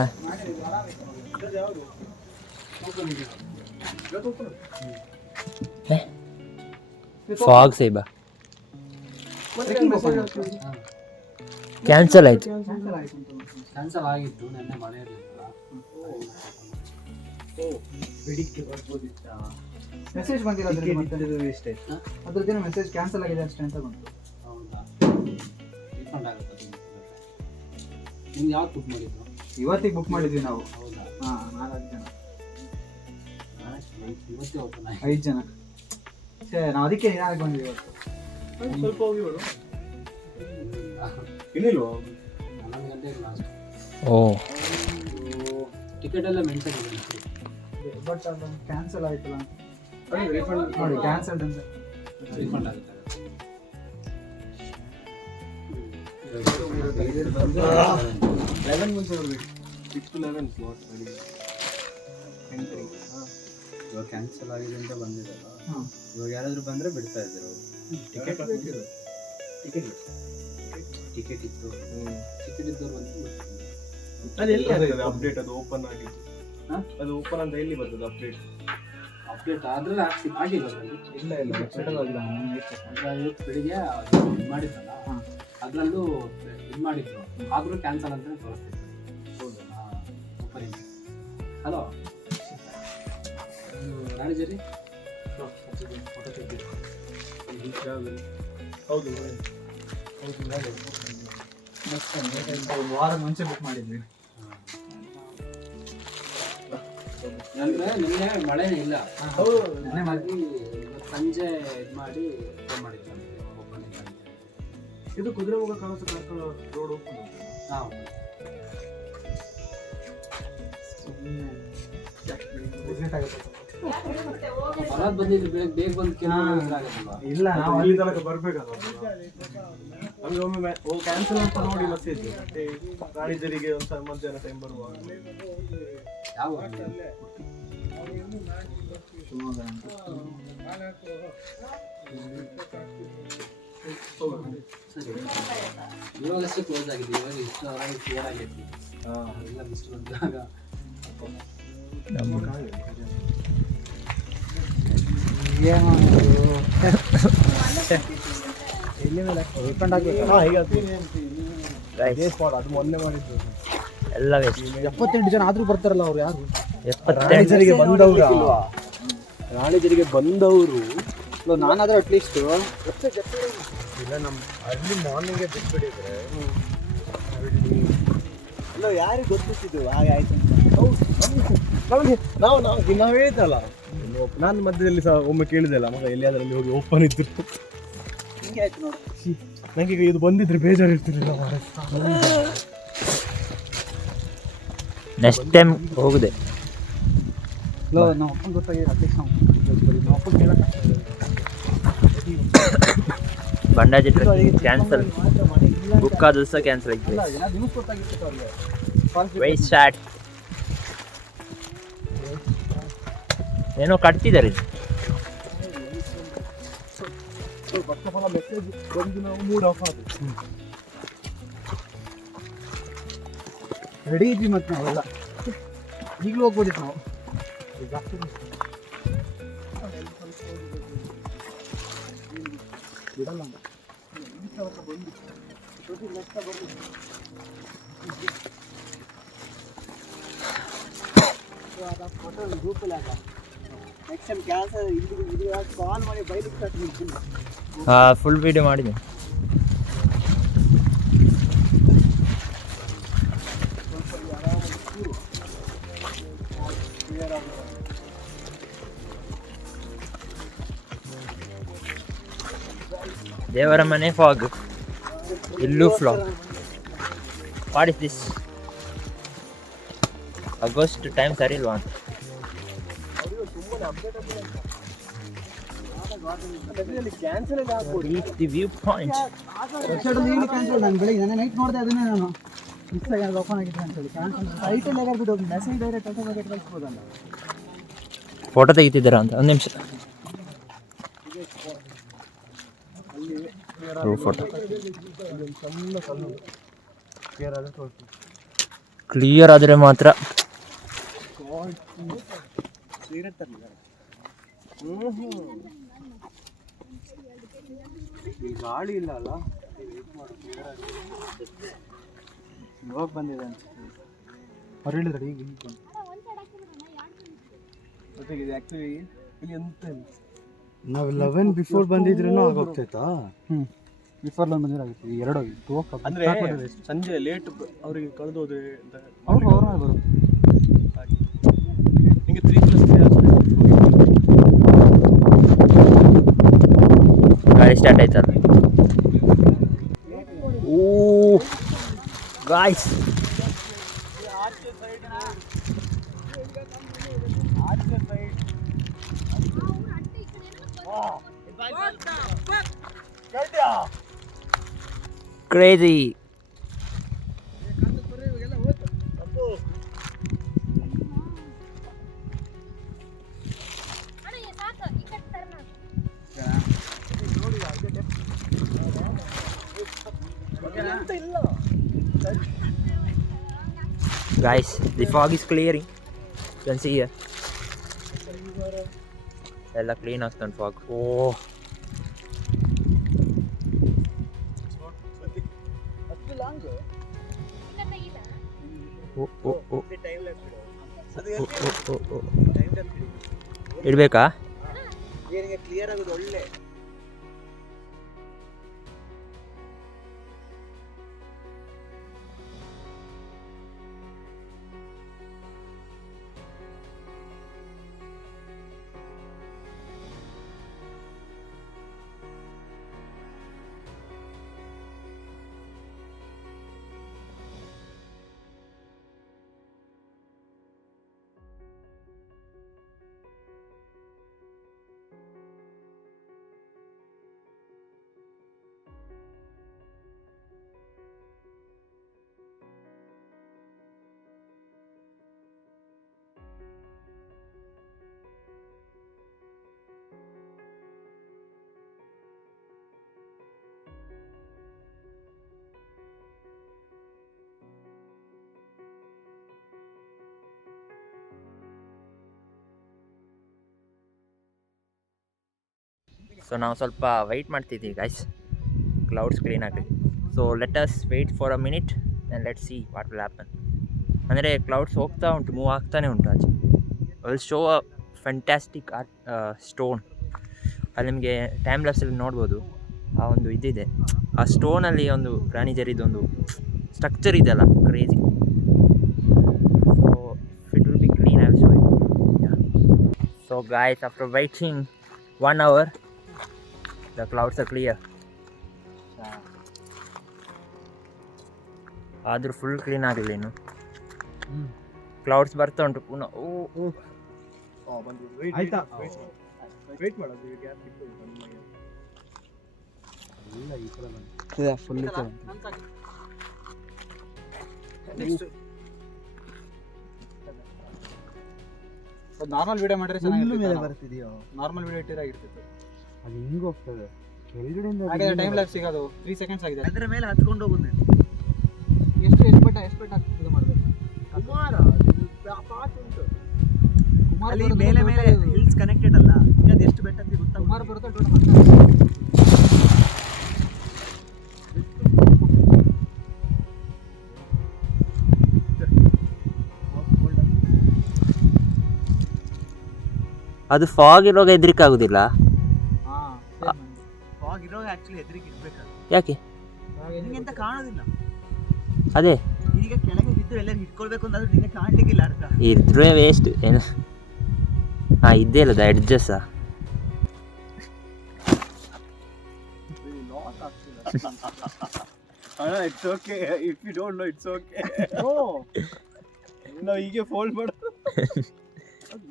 ಫಾಗ್ ಸೇಬ ಕ್ಯಾನ್ಸಲ್ ಆಯ್ತು. ಕ್ಯಾನ್ಸಲ್ ಆಗಿತ್ತು, ನೆನ್ನೆ ಮಳೆ ಇರಲಿಲ್ಲ. ಮೆಸೇಜ್ ಬಂದಿಲ್ಲ ವೇಸ್ಟ್ ಆಯ್ತಾ? ಅದ್ರದ್ದೇನೋ ಮೆಸೇಜ್ ಕ್ಯಾನ್ಸಲ್ ಆಗಿದೆ ಅಷ್ಟೇ ಅಂತ ಬಂತು. ಹೌದಾ? ರೀಫಂಡ್ ಆಗುತ್ತೆ. ನಿಮ್ಗೆ ಯಾವ್ದು ಬುಕ್ ಮಾಡಿದ್ರು? ಇವತ್ತಿಗೆ ಬುಕ್ ಮಾಡಿದ್ವಿ ನಾವು. ಹೌದಾ? ಹಾಂ, 4 ಜನ, ಇವತ್ತೇ ಓಪನ್ 5 ಜನ. ನಾವು ಅದಕ್ಕೆ ನಿಧಾನಕ್ಕೆ ಬಂದ್ವಿ ಇವತ್ತು. ಸ್ವಲ್ಪ ಹೋಗಿ ಬಿಡು. ಇನ್ನಿಲ್ವಾ? 11 ಗಂಟೆಗೆ ಲಾಸ್ಟ್. ಓ ಟಿಕೆಟ್ ಎಲ್ಲ ಮೆನ್ಷನ್ ಇದೆ ಬಟ್ ಅದು ಕ್ಯಾನ್ಸಲ್ ಆಯ್ತಲ್ಲ ನೋಡಿ ಕ್ಯಾನ್ಸಲ್ಡ್ ಅಂತ ರೀಫಂಡ್ ಆಗುತ್ತೆ 11 ಮುಂಚೆ ಬರಬೇಕು 6 to 11 ಸ್ಲಾಟ್ ಎಂಟ್ರಿ. ಇವಾಗ ಕ್ಯಾನ್ಸಲ್ ಆಗಿದೆ ಅಂತ ಬಂದಿರಲ್ಲ, ಇವಾಗ ಯಾರಾದರೂ ಬಂದರೆ ಬಿಡ್ತಾ ಇದ್ದಾರೆ ಅವರು. ಟಿಕೆಟ್ ಇತ್ತು, ಟಿಕೆಟ್ ಇದ್ದವ್ರು ಬಂದು ಅದು ಎಲ್ಲಿ ಆಗ್ತದೆ ಅಪ್ಡೇಟ್? ಅದು ಓಪನ್ ಆಗಿತ್ತು, ಅದು ಓಪನ್ ಅಂತ ಎಲ್ಲಿ ಬರ್ತದೆ ಅಪ್ಡೇಟ್ ಅದ್ರಲ್ಲಿ ಆಗಿಲ್ಲ ಅದರಲ್ಲಿ. ಇಲ್ಲ ವೆಬ್ಸೈಟಲ್ಲಿ ಆಗಿಲ್ಲ. ಇವತ್ತು ಬೆಳಿಗ್ಗೆ ಇದು ಮಾಡಿದ್ರಲ್ಲ, ಅದರಲ್ಲೂ ಇದು ಮಾಡಿದ್ರು, ಆದರೂ ಕ್ಯಾನ್ಸಲ್ ಅಂತಲೇ ತೋರಿಸ್ತಿತ್ತು. ಸೂಪರ್ ಇದೆ. ಹಲೋ ರಾಣಿಜರಿ, ಹೌದು ಒಂದು ವಾರ ಮುಂಚೆ ಬುಕ್ ಮಾಡಿದ್ವಿ. ಅಂದರೆ ನಿನ್ನೆ ಮಳೆನೇ ಇಲ್ಲ, ಹೌದು ಹಾಗಾಗಿ ಸಂಜೆ ಇದು ಮಾಡಿ ಫೋನ್ ಮಾಡಿದ್ರು ನಮಗೆ ಓಪನ್ ಇಲ್ಲ ಅಂತ. ಇದು ಕುದುರೆಮುಖ ಕಳಸ ಕಾರ್ಕಳ ರೋಡ್ ಓಪನ್ ಹಾಂ ವಿಸಿಟ್ ಆಗುತ್ತೆ. ಹೊರಗೆ ಬಂದಿದ್ದು ಬೆಳಗ್ಗೆ ಬೇಗ ಬಂದು ಕೇಳೋದ್ರಾಗತ್ತಲ್ವ? ಇಲ್ಲ ನಾವು ಅಲ್ಲಿ ತನಕ ಬರ್ಬೇಕಲ್ಲ. ನಮ್ಗೆ ಒಮ್ಮೆ ಕ್ಯಾನ್ಸಲ್ ಅಂತ ನೋಡಿ ಮೆಸೇಜ್ ಮತ್ತೆ ರಾಣಿಜರಿಗೆ ಒಂದು ಮಧ್ಯಾಹ್ನ ಟೈಮ್ ಬರುವಾಗ. ಯಾವ ಶಿವಮೊಗ್ಗ ಅಂತ. ಇವಾಗಷ್ಟೇ ಕ್ಲೋಸ್ ಆಗಿದೆ, ಇವಾಗ ಇಷ್ಟು ಅವರಾಗಿ ಕ್ಲಿಯರ್ ಆಗೈತಿ. ಎಲ್ಲ ಮಿಸ್ಟ್ ಬಂದಾಗ ಅದು ಮೊನ್ನೆ ಮಾಡಿದ್ದು ಎಲ್ಲ ವೇಸ್ಟ್. 78 ಜನ ಆದ್ರೂ ಬರ್ತಾರಲ್ಲ ಅವ್ರು ಯಾರು? 78 ರಾಣಿಜರಿಗೆ ಬಂದವರು ನಾನಾದ್ರೂ ಅಟ್ಲೀಸ್ಟ್ ಇಲ್ಲ. ನಮ್ಮ ಅಲ್ಲಿ ಮಾರ್ನಿಂಗೇ ಬಿಟ್ಬಿಟ್ಟಿದ್ರೆ ಇಲ್ಲ ಯಾರಿಗೆ ಗೊತ್ತಿದ್ದು ಹಾಗೆ ಆಯ್ತು ಅಂತ. ನಮಗೆ ನಾವು ಹೇಳಿದ್ದಲ್ಲ, ನಾನು ಮಧ್ಯದಲ್ಲಿ ಸಹ ಒಮ್ಮೆ ಕೇಳಿದೆಲ್ಲ, ಮಗ ಎಲ್ಲಿಯಾದ್ರಲ್ಲಿ ಹೋಗಿ ಓಪನ್ ಇದ್ರು ಹಿಂಗೆ ಆಯ್ತು ನೋಡಿ. ನನಗೆ ಈಗ ಇದು ಬಂದಿದ್ರೆ ಬೇಜಾರು ಇರ್ತಿರ್ಲಿಲ್ಲ. ನೆಕ್ಸ್ಟ್ ಟೈಮ್ ಹೋಗುದೆ. ನಾವು ಅಪ್ಪನ ಗೊತ್ತಾಗಿ ಅಟ್ಲೀಸ್ಟ್ ನಾವು ಅಪ್ಪನ ಕೇಳಕ್ಕೆ ಬಂಡಾಜಿ ಟ್ರೆಕ್ಕಿಂಗ್ ಕ್ಯಾನ್ಸಲ್, ಬುಕ್ ಆದ ದಿವಸ ಕ್ಯಾನ್ಸಲ್ ಆಗಿದೆ. ನ್ಯೂಸ್ ಗೊತ್ತಾಗಿತ್ತು ಅವ್ರಿಗೆ. ವೇಸ್ಟ್ ಶಾಟ್ ಏನೋ ಕಟ್ತಿದ್ದಾರೆ. ಮೆಸೇಜ್ ಬಂದು ನಾವು ಮೂಡ್ ಆಫ್ ಆದ ರೆಡಿ ಇದ್ವಿ ಮತ್ತೆ ನಾವೆಲ್ಲ. ಈಗಲೂ ಹೋಗ್ಬೋದಿತ್ತು ನಾವು. ಬಿಡಲ್ಲ ನೆಕ್ಸ್ಟ್ ಟೈಮ್ ಕ್ಯಾನ್ಸಲ್ ಇದು ಕಾಲ್ ಮಾಡಿ ಬೈಲಿಕ್ಕೆ ಸ್ಟಾರ್ಟ್ ಮಾಡ್ತೀನಿ. ಫುಲ್ ವಿಡಿಯೋ ಮಾಡಿದೆ. ದೇವರ ಮನೆ ಫಾಗ್, ಇಲ್ಲೂ flag. What is this? August time ಸರಿ ಇಲ್ವಾ ಅಂತ. Reach the viewpoint. ವೆಬ್ಸೈಟಲ್ಲಿ ಕ್ಯಾನ್ಸಲ್. ನಾನು ಬೆಳಿಗ್ಗೆ ನೈಟ್ ನೋಡಿದೆ, ಅದನ್ನೇ ನಾನು ಮಿಸ್ ಆಗಿ ಅದು ಓಪನ್ ಆಗಿದೆ ಅಂತೇಳಿ ಕ್ಯಾನ್ಸಲ್. ಸೈಟಲ್ಲಿ ಯಾರು ಬಿಟ್ಟು ಹೋಗಿ ಮೆಸೇಜ್ ಡೈರೆಕ್ಟ್ ಆಟೋಮೆಟಿಕ್ ಕಳಿಸ್ಬೋದಲ್ಲ. ಫೋಟೋ ತೆಗಿತಿದ್ದೀರಾ ಅಂತ? ಒಂದು ನಿಮಿಷ. ಫೋಟೋ ಕ್ಲಿಯರ್ ಆದರೆ ಮಾತ್ರ. ಗಾಳಿ ಇಲ್ಲ ಅಲ್ಲ, ಇವಾಗ ಬಂದಿದೆ ಅನ್ಸುತ್ತೆ. ಅವ್ರು ಹೇಳಿದ್ರೆ ಈಗ ಜೊತೆಗೆ ಇದು ಆ್ಯಕ್ಚುಲಿ ಇಲ್ಲಿ ಎಂತ ಇಲ್ಲ. ನಾವು 11 ಬಿಫೋರ್ ಬಂದಿದ್ರೂ ಆಗೋಗ್ತೈತಾ? ಬಿಫೋರ್ ನಾನು ಬಂದಿರಾಗುತ್ತೆ. 2 ಅಂದರೆ ಸಂಜೆ ಲೇಟ್ ಅವರಿಗೆ ಕಳೆದೋದ್ರೆ ಅಂತ ಅವ್ರು ಬರುತ್ತೆ. ನಿಮಗೆ 3+3 ಗಾಡಿ ಸ್ಟಾರ್ಟ್ ಆಯ್ತಲ್ಲ. Oh guys, crazy. Guys, the fog is clearing. You can see here. ಎಲ್ಲ ಕ್ಲೀನ್ ಆಗ್ತಾನೆ ಫಾಗ್. ಓ ಇಡ್ಬೇಕಾ? ಕ್ಲಿಯರ್ ಆಗೋದು ಒಳ್ಳೆ. ಸೊ ನಾವು ಸ್ವಲ್ಪ ವೆಯ್ಟ್ ಮಾಡ್ತಿದ್ದೀವಿ ಗೈಸ್, ಕ್ಲೌಡ್ಸ್ ಕ್ಲೀನ್ ಆಗಲಿ. So let us wait for a minute and let see what will happen. ಅಂದರೆ clouds ಹೋಗ್ತಾ ಉಂಟು, ಮೂವ್ ಆಗ್ತಾನೆ ಉಂಟು ಆಚೆ. Will show a fantastic art stone. ಅಲ್ಲಿ ನಿಮಗೆ ಟೈಮ್ ಲ್ಯಾಪ್ಸಲ್ಲಿ ನೋಡ್ಬೋದು, ಆ ಒಂದು ಇದಿದೆ, ಆ ಸ್ಟೋನಲ್ಲಿ ಒಂದು ಪ್ರಾಣಿಜರಿದೊಂದು ಸ್ಟ್ರಕ್ಚರ್ ಇದೆಯಲ್ಲ, crazy. So it will be clean, I will show you. So guys, after waiting 1 hour, the clouds are clear. ಆದರೂ ಫುಲ್ ಕ್ಲೀನ್ ಆಗಲಿಲ್ಲ ಇನ್ನು. ಕ್ಲೌಡ್ಸ್ ಬರ್ತಾ ಉಂಟು ಪುನಃ. ಆಯ್ತಾ? ವೇಟ್ ಮಾಡೋದು ಗ್ಯಾಪ್ ಸಿಕ್ತು ನಮಗೆ. ಇಲ್ಲ ಈ ಥರ ಬಂತು ಫುಲ್ ಇತ್ತು. ನಾರ್ಮಲ್ ವಿಡಿಯೋ ಮಾಡಿದ್ರೆ ಚೆನ್ನಾಗಿ ಮೇಲೆ ಬರ್ತಿದೆಯೋ? Normal video ಇಟ್ಟಿದ್ರೆ ಆಗಿರ್ತಿತ್ತು. ಅದು ಹಿಂಗೆ ಹೋಗ್ತದೆ ಕೆಳಗಡೆಯಿಂದ. ಹಾಗಾದ್ರೆ ಟೈಮ್ ಲ್ಯಾಪ್ಸ್ ಸಿಗೋದು 3 seconds ಆಗಿದೆ. ಅದರ ಮೇಲೆ ಹತ್ಕೊಂಡು ಹೋಗೋದು. ಎಷ್ಟು ಎಕ್ಸ್ಪೆಕ್ಟ್ ಆಗ್ತಿದೆ ಮಾಡಬೇಕು. ಕುಮಾರ ಪಾಟ್ ಉಂಟು. ಅಲ್ಲಿ ಮೇಲೆ ಹಿಲ್ಸ್ ಕನೆಕ್ಟೆಡ್ ಅಲ್ಲ, ಅದು ಎಷ್ಟು ಬೆಟ್ಟ ಅಂತ ಗೊತ್ತಾ? ಕುಮಾರ ಬರುತ್ತೆ ಟೋಟಲ್. ಅದು ಫಾಗ್ ಇರುವಾಗ ಹೆದರಿಕೆ ಆಗೋದಿಲ್ಲ. ಫಾಗ್ ಇರುವಾಗ ಆಕ್ಚುಲಿ ಹೆದರಿಕೆ ಇರಬೇಕು. ಯಾಕೆ? ನಿಮಗೆ ಅಂತ ಕಾಣೋದಿಲ್ಲ. ಅದೇ ಈಗ ಕೆಳಗೆ ಬಿದ್ದು ಎಲ್ಲರೂ ಹಿಡ್ಕೊಳ್ಬೇಕು ಅಂತಾದ್ರೂ ನಿಮಗೆ ಕಾಣಲಿಕ್ಕಿಲ್ಲ ಅರ್ಥ. ಇದ್ರೆ ವೇಸ್ಟ್ ಏನು. ಹಾಂ, ಇದ್ದೇ ಇಲ್ಲ adjust. It's okay if you don't know, it's okay. ನಾವು ಹೀಗೆ ಫೋಲ್ಡ್ ಮಾಡೋದು,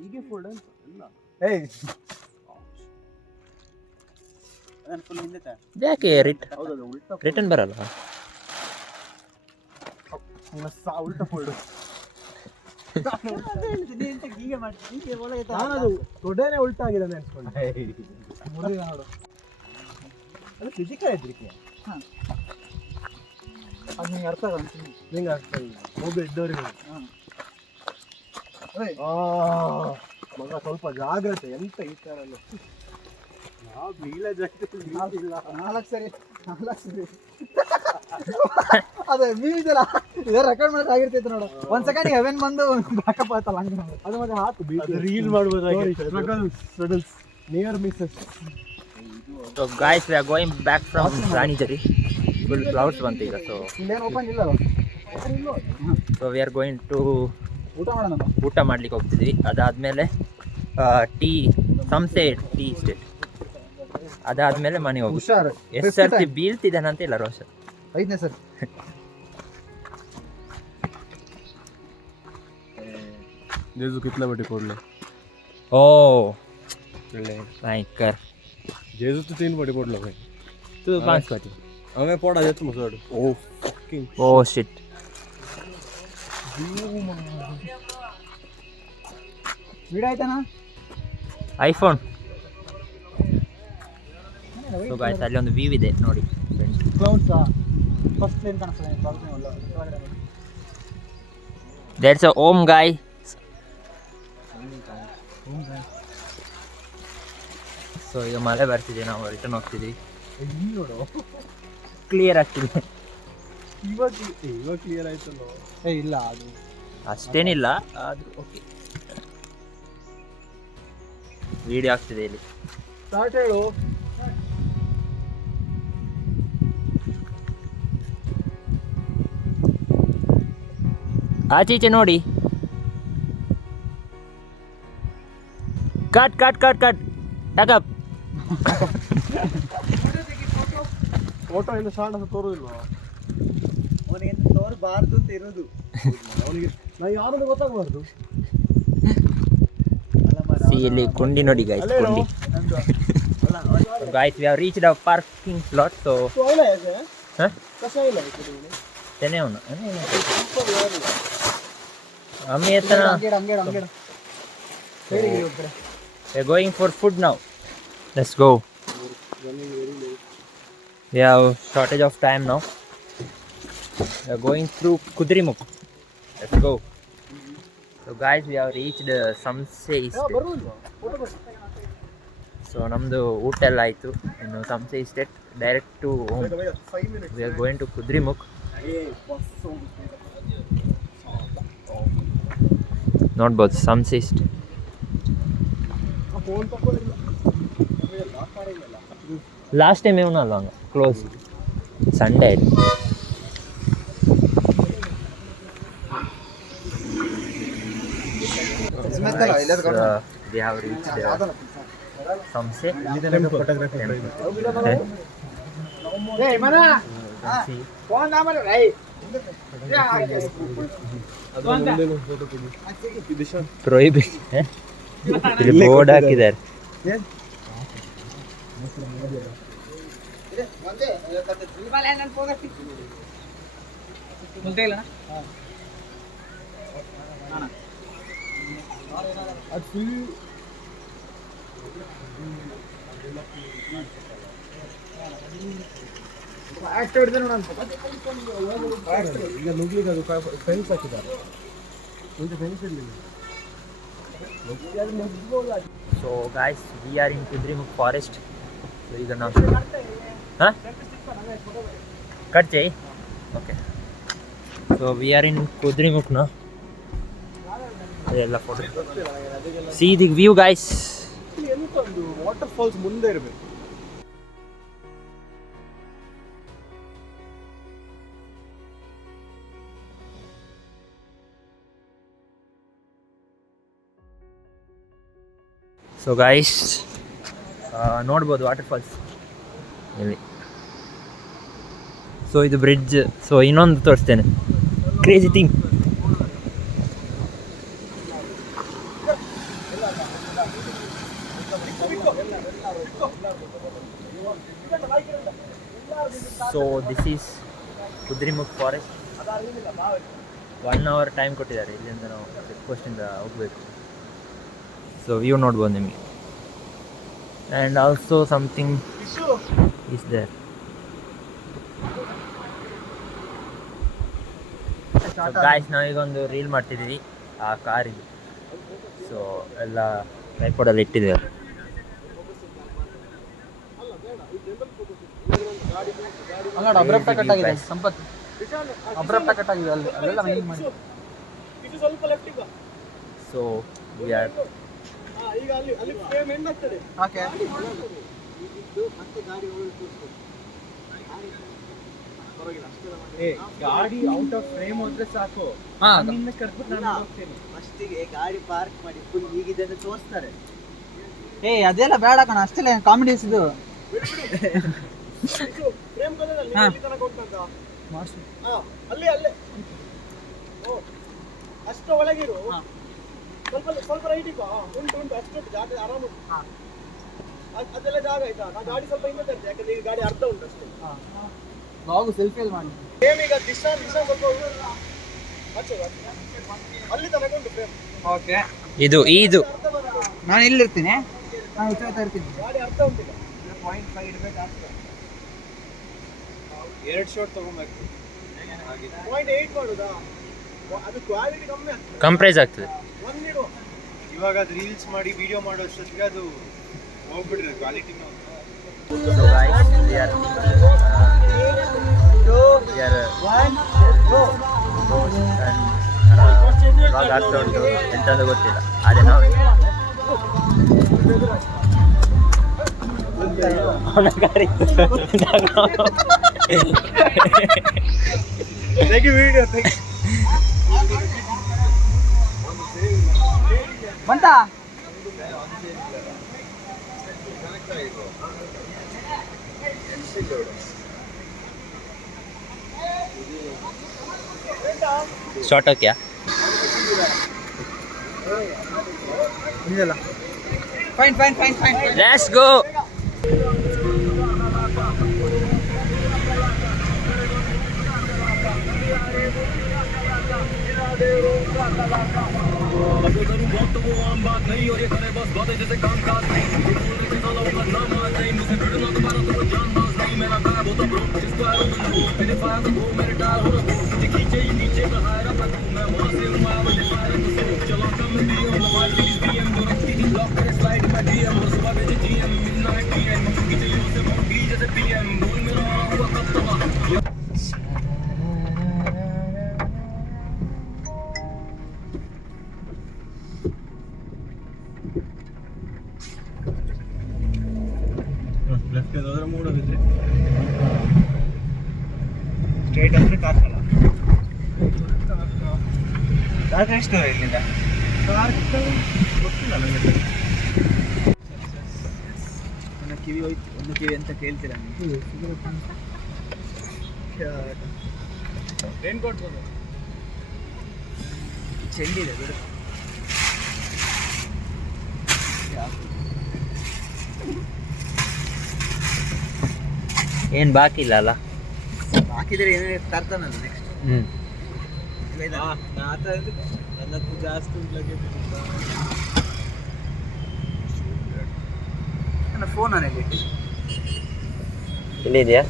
ಹೀಗೆ ಫೋಲ್ಡ್ ಅಂತ ಇಲ್ಲ. ಏಯ್ ಅದನ್ನ ಫುಲ್ ಹಿಂದೆ ತಾ. ಯಾಕೆ ಹೌದದು ಉಲ್ಟಾ ರಿಟರ್ನ್ ಬರಲ್ಲ? ಉಲ್ಟಾ ಫೋಲ್ಡ್. ಹೀಗೆ ಮಾಡ್ತೀನಿ, ಹೀಗೆ ಒಳಗೆ ಅದು ತೊಡೆನೇ ಉಲ್ಟಾ ಆಗಿದೆ ಅನ್ಸ್ಕೊಂಡೆ. ನೋಡು, ಅದು ಫಿಸಿಕಲ್ ಹೆದರಿಕೆ. ಅದು ನಿಂಗೆ ಅರ್ಥ ಆಗಲ್ಲ. ನಿಂಗೆ ಆಗ್ತಾ ಇಲ್ಲ, ಹೋಗಿ ಇದ್ದವ್ರಿಗೆ. ಮಗ ಸ್ವಲ್ಪ ಜಾಗ್ರತೆ. ಎಂತ ಈ ಥರ ನಾವು ಬೀಳ ಜಾಗ್ರತೆ ಇಲ್ಲ. 4 ಸರಿ ಅದೇ ಬೀಳಿದಲ್ಲ, ಇದೇ ರೆಕಾರ್ಡ್ ಮಾಡೋದು ಆಗಿರ್ತೈತೆ ನೋಡು. 1 ಸೆಕೆಂಡ್ ಹೆವೆನ್ ಬಂದು ಬ್ಯಾಕಪ್ ಆಯ್ತಲ್ಲ, ಹಂಗೆ ನೋಡು. ಅದು ಮತ್ತೆ ಹಾಕು ರೀಲ್ ಮಾಡ್ಬೋದಾಗಿತ್ತು. Near misses. So guys, we are going back from Ranijhari. Full clouds ಬಂತು ಈಗ. ಸೊ ಇಲ್ಲೇನು ಓಪನ್ ಇಲ್ಲ. So we are going to ಊಟ ಮಾಡೋಣ. ಊಟ ಮಾಡ್ಲಿಕ್ಕೆ ಹೋಗ್ತಿದ್ವಿ. ಅದಾದಮೇಲೆ ಟೀ, ಸಂಸೆ ಟೀ ಸ್ಟೇಟ್. ಅದಾದಮೇಲೆ ಮನೆ ಹೋಗಿ. ಹುಷಾರು, ಎಷ್ಟು ಸರ್ತಿ ಬೀಳ್ತಿದ್ದಾನಂತ ಇಲ್ಲ ರೋಷ. 5ನೇ ಸರ್. जेजू कितला बटे पडले? ओ भयंकर. जेजू तो 3 बटे पडलो भाई. तू 5 बटे. Ave poda jetu musadu. Oh fucking. Oh shit. Video ಆಯ್ತಾನಾ ಐಫೋನ್. ಸೊ ಗಾಯ್ಸ್ ಅಲ್ಲಿ ಒಂದು ವ್ಯೂ ಇದೆ ನೋಡಿ. ಕ್ಲೌಡ್ಸಾ ಫಸ್ಟ್ ಪ್ಲೇನ್ ಕಾಣಿಸ್ತದೆ ಒಳ್ಳೆ That's a home guy. So ಈಗ ಮಳೆ ಬರ್ತಿದೆ, ನಾವು ರಿಟರ್ನ್ ಹೋಗ್ತಿದ್ದೀವಿ. ನೋಡು ಕ್ಲಿಯರ್ ಆಗ್ತಿದೆ. ಇವಾಗ ಕ್ಲಿಯರ್ ಆಯ್ತಲ್ಲೋ. ಇಲ್ಲ ಅದು ಅಷ್ಟೇನಿಲ್ಲ ಆದ್ರೂ ಓಕೆ. ವಿಡಿಯೋ ಆಗ್ತಿದೆ ಇಲ್ಲಿ. ಸ್ಟಾರ್ಟ್ ಹೇಳು. ಆಚೆ ಈಚೆ ನೋಡಿ. ಕಟ್ ಕಟ್ ಕಟ್ ಕಟ್ ಟಕಪ್. ಫೋಟೋ ಇಂದ ಶಾರ್ಟ್ ಅಂತ ತೋರುದಿಲ್ವಾ ಅವನಿಗೆ ತೋರಬಾರ್ದು ಅಂತ ಇರೋದು. ಅವನಿಗೆ ನಾ ಯಾರು ಗೊತ್ತಾಗಬಾರ್ದು. ಇಲ್ಲಿ ಕುಂಡಿ ನೋಡಿ guys, ಕುಂಡಿ. Guys, we have reached our parking slot. So huh? तेने होना हमें इतना we are going for food now. Let's go. We have shortage of time now. We are going through Kudremukh. Let's go. So guys, we have reached Samse Estate. So ನಮ್ಮದು ಊಟ ಎಲ್ಲ ಆಯಿತು. ಇನ್ನು Samse estate direct to home. We are going to Kudremukh. ನೋಡ್ಬೋದು Samse estate. Last time ಏನಲ್ಲ ಹಂಗೆ close Sunday ಆಯಿತು. We have reached Samse photography. Hey mana? Phone number right. Prohibit. ಇಲ್ಲಿ ಬೋರ್ಡ್ ಹಾಕಿದ್ದಾರೆ. ಈಗ ನುಗ್ಲಿಕ್ಕೆ ಅದು ಫೆನ್ಸ್ ಹಾಕಿದ್ದಾರೆ. ಮುಂಚೆ ಫೆನ್ಸ್ ಇರಲಿಲ್ಲ. So guys, we are in Kudremukh forest. So ಈಗ ನಾವು ಹಾಂ ಕಟ್ చేయి. Okay, so we are in ಕುದ್ರೆಮುಖ್ ನಾ. ಅದೆಲ್ಲ photo see the view guys. ಎಂತ ಒಂದು ವಾಟರ್ ಫಾಲ್ಸ್ ಮುಂದೆ ಇರಬೇಕು. ಸೊ ಗಾಯ್ಸ್ ನೋಡ್ಬೋದು ವಾಟರ್ ಫಾಲ್ಸ್ ಇಲ್ಲಿ. ಸೊ ಇದು ಬ್ರಿಡ್ಜ್. ಸೊ ಇನ್ನೊಂದು ತೋರಿಸ್ತೇನೆ, crazy thing. So this is Kudremukh forest. 1 hour time ಕೊಟ್ಟಿದ್ದಾರೆ. ಇಲ್ಲಿಂದ ನಾವು ಚೆಕ್ ಪೋಸ್ಟಿಂದ ಹೋಗಬೇಕು. ಸೊ ವ್ಯೂ ನೋಡ್ಬೋದು ನಿಮಗೆ. And also something is there. So guys, ನಾವೀಗ ಒಂದು ರೀಲ್ ಮಾಡ್ತಿದ್ದೀವಿ ಆ ಕಾರಿದ್ದು. ಸೊ ಎಲ್ಲ ಟ್ರೈಪಾಡಲ್ಲಿ ಇಟ್ಟಿದ್ದೇವೆ. ಸಂಪತ್ ಅಬ್ರಪ್ಟ ಕಟ್ ಆಗಿದೆ ಅಲ್ಲೆಲ್ಲ ಮೈನ್ ಮಾಡಿ. ಸೊ ವಿ ಆರ್ ಈಗ ಅಲ್ಲಿ ಫ್ರೇಮ್ ಎಂಡ್ ಆಗ್ತದೆ. ಓಕೆ ಗಾಡಿ ಔಟ್ ಆಫ್ ಫ್ರೇಮ್ ಹೋದ್ರೆ ಸಾಕು. ನಿನ್ನ ಕರ್ಬಿಟ್ಟು ನಾನು ಹೋಗ್ತೇನೆ. ಫಸ್ಟಿಗೆ ಗಾಡಿ ಪಾರ್ಕ್ ಮಾಡಿ ಫುಲ್ ಹೀಗಿದ್ದನ್ನು ತೋರಿಸ್ತಾರೆ. ಅದೆಲ್ಲ ಬೇಡ ಕಣ, ಅಷ್ಟೆಲ್ಲ ಕಾಮಿಡೀಸ್ ಇದು. ಫ್ರೇಮ್ ಕಲರಲ್ಲಿ ಇಲ್ಲಿ ತನಕ ಉಂಟಂತ ಅಲ್ಲಿ ಅಲ್ಲೇ ಅಷ್ಟು ಒಳಗಿರು. ಸ್ವಲ್ಪ ಸ್ವಲ್ಪ ರೈಟ್ ಇಪ್ಪ. ಉಂಟು ಅಷ್ಟು ಜಾಗ ಆರಾಮ ಉಂಟು. ಅದೆಲ್ಲ ಜಾಗ ಆಯ್ತಾ. ನಾ ಗಾಡಿ ಸ್ವಲ್ಪ ಹಿಂದೆ ತರ್ತೇನೆ, ಯಾಕಂದ್ರೆ ಈಗ ಗಾಡಿ ಅರ್ಧ ಉಂಟು ಅಷ್ಟೇ. ಲಾಗು ಸೆಲ್ಫಿಯಲ್ಲಿ ಮಾಡಿ ಫ್ರೇಮ್ ಈಗ ದಿಶಾನ್ ಸ್ವಲ್ಪ ಅಲ್ಲಿ ತನಕ ಉಂಟು ಫ್ರೇಮ್. ಓಕೆ, ಇದು ನಾನು ಇಲ್ಲಿರ್ತೀನಿ, ನಾನು ಉಚ್ಚಾರ ಇರ್ತೀನಿ. ಗಾಡಿ ಅರ್ಥ ಉಂಟಿಲ್ಲ, 0.5 ಇಡಬೇಕಾಗ್ತದೆ. 2 ಶಾಟ್ ತಗೊಬೇಕು. 0.8 ಮಾಡುದಾ? ಅದು ಕ್ವಾಲಿಟಿ ಕಮ್ಮಿ ಆಗ್ತದೆ, ಕಂಪ್ರೈಸ್ ಆಗ್ತದೆ. ಇವಾಗ ಅದು ರೀಲ್ಸ್ ಮಾಡಿ ವಿಡಿಯೋ ಮಾಡೋ ಅಷ್ಟೊತ್ತಿಗೆ ಅದು ಹೋಗ್ಬಿಟ್ರೆ quality. So guys, we are vlog ಆಗ್ತಾ ಉಂಟು, ಎಂತಂತ ಗೊತ್ತಿಲ್ಲ. ಅದೇ ನಾವು ಬಂತಾ ಶಾರ್ಟ್ ಹಾಕ್ಯಾ? Fine fine fine fine. Let's go. Left ಹೋದ್ರೆ ಮೂಡೋದಿದೆ, ಸ್ಟ್ರೈಟ್ ಅಂದ್ರೆ ಕಾರ್ಕಳ. ಕಾರ್ಕಳ ಎಷ್ಟು ದೂರ ಇಲ್ಲಿಂದ? ಕಾರ್ಕಳ ಗೊತ್ತಿಲ್ಲ ನನಗೆ. ನನ್ನ ಕಿವಿ ಹೋಯ್ತು, ಒಂದು ಕಿವಿ ಅಂತ ಕೇಳ್ತೀರಾ ನೀವು? ರೈನ್ ಕೋಟ್ ಚೆಂಡಿದೆ ಬಿಡು. ಏನು ಬಾಕಿ ಇಲ್ಲ ಅಲ್ಲ? ಹಾಕಿದ್ರೆ ಏನೇ ತರ್ತಾನಲ್ಲ ನೆಕ್ಸ್ಟ್. ನನ್ನದು ಜಾಸ್ತಿ ನನ್ನ ಫೋನ್ ನನಗೆ ಎಲ್ಲಿದೆಯಾ?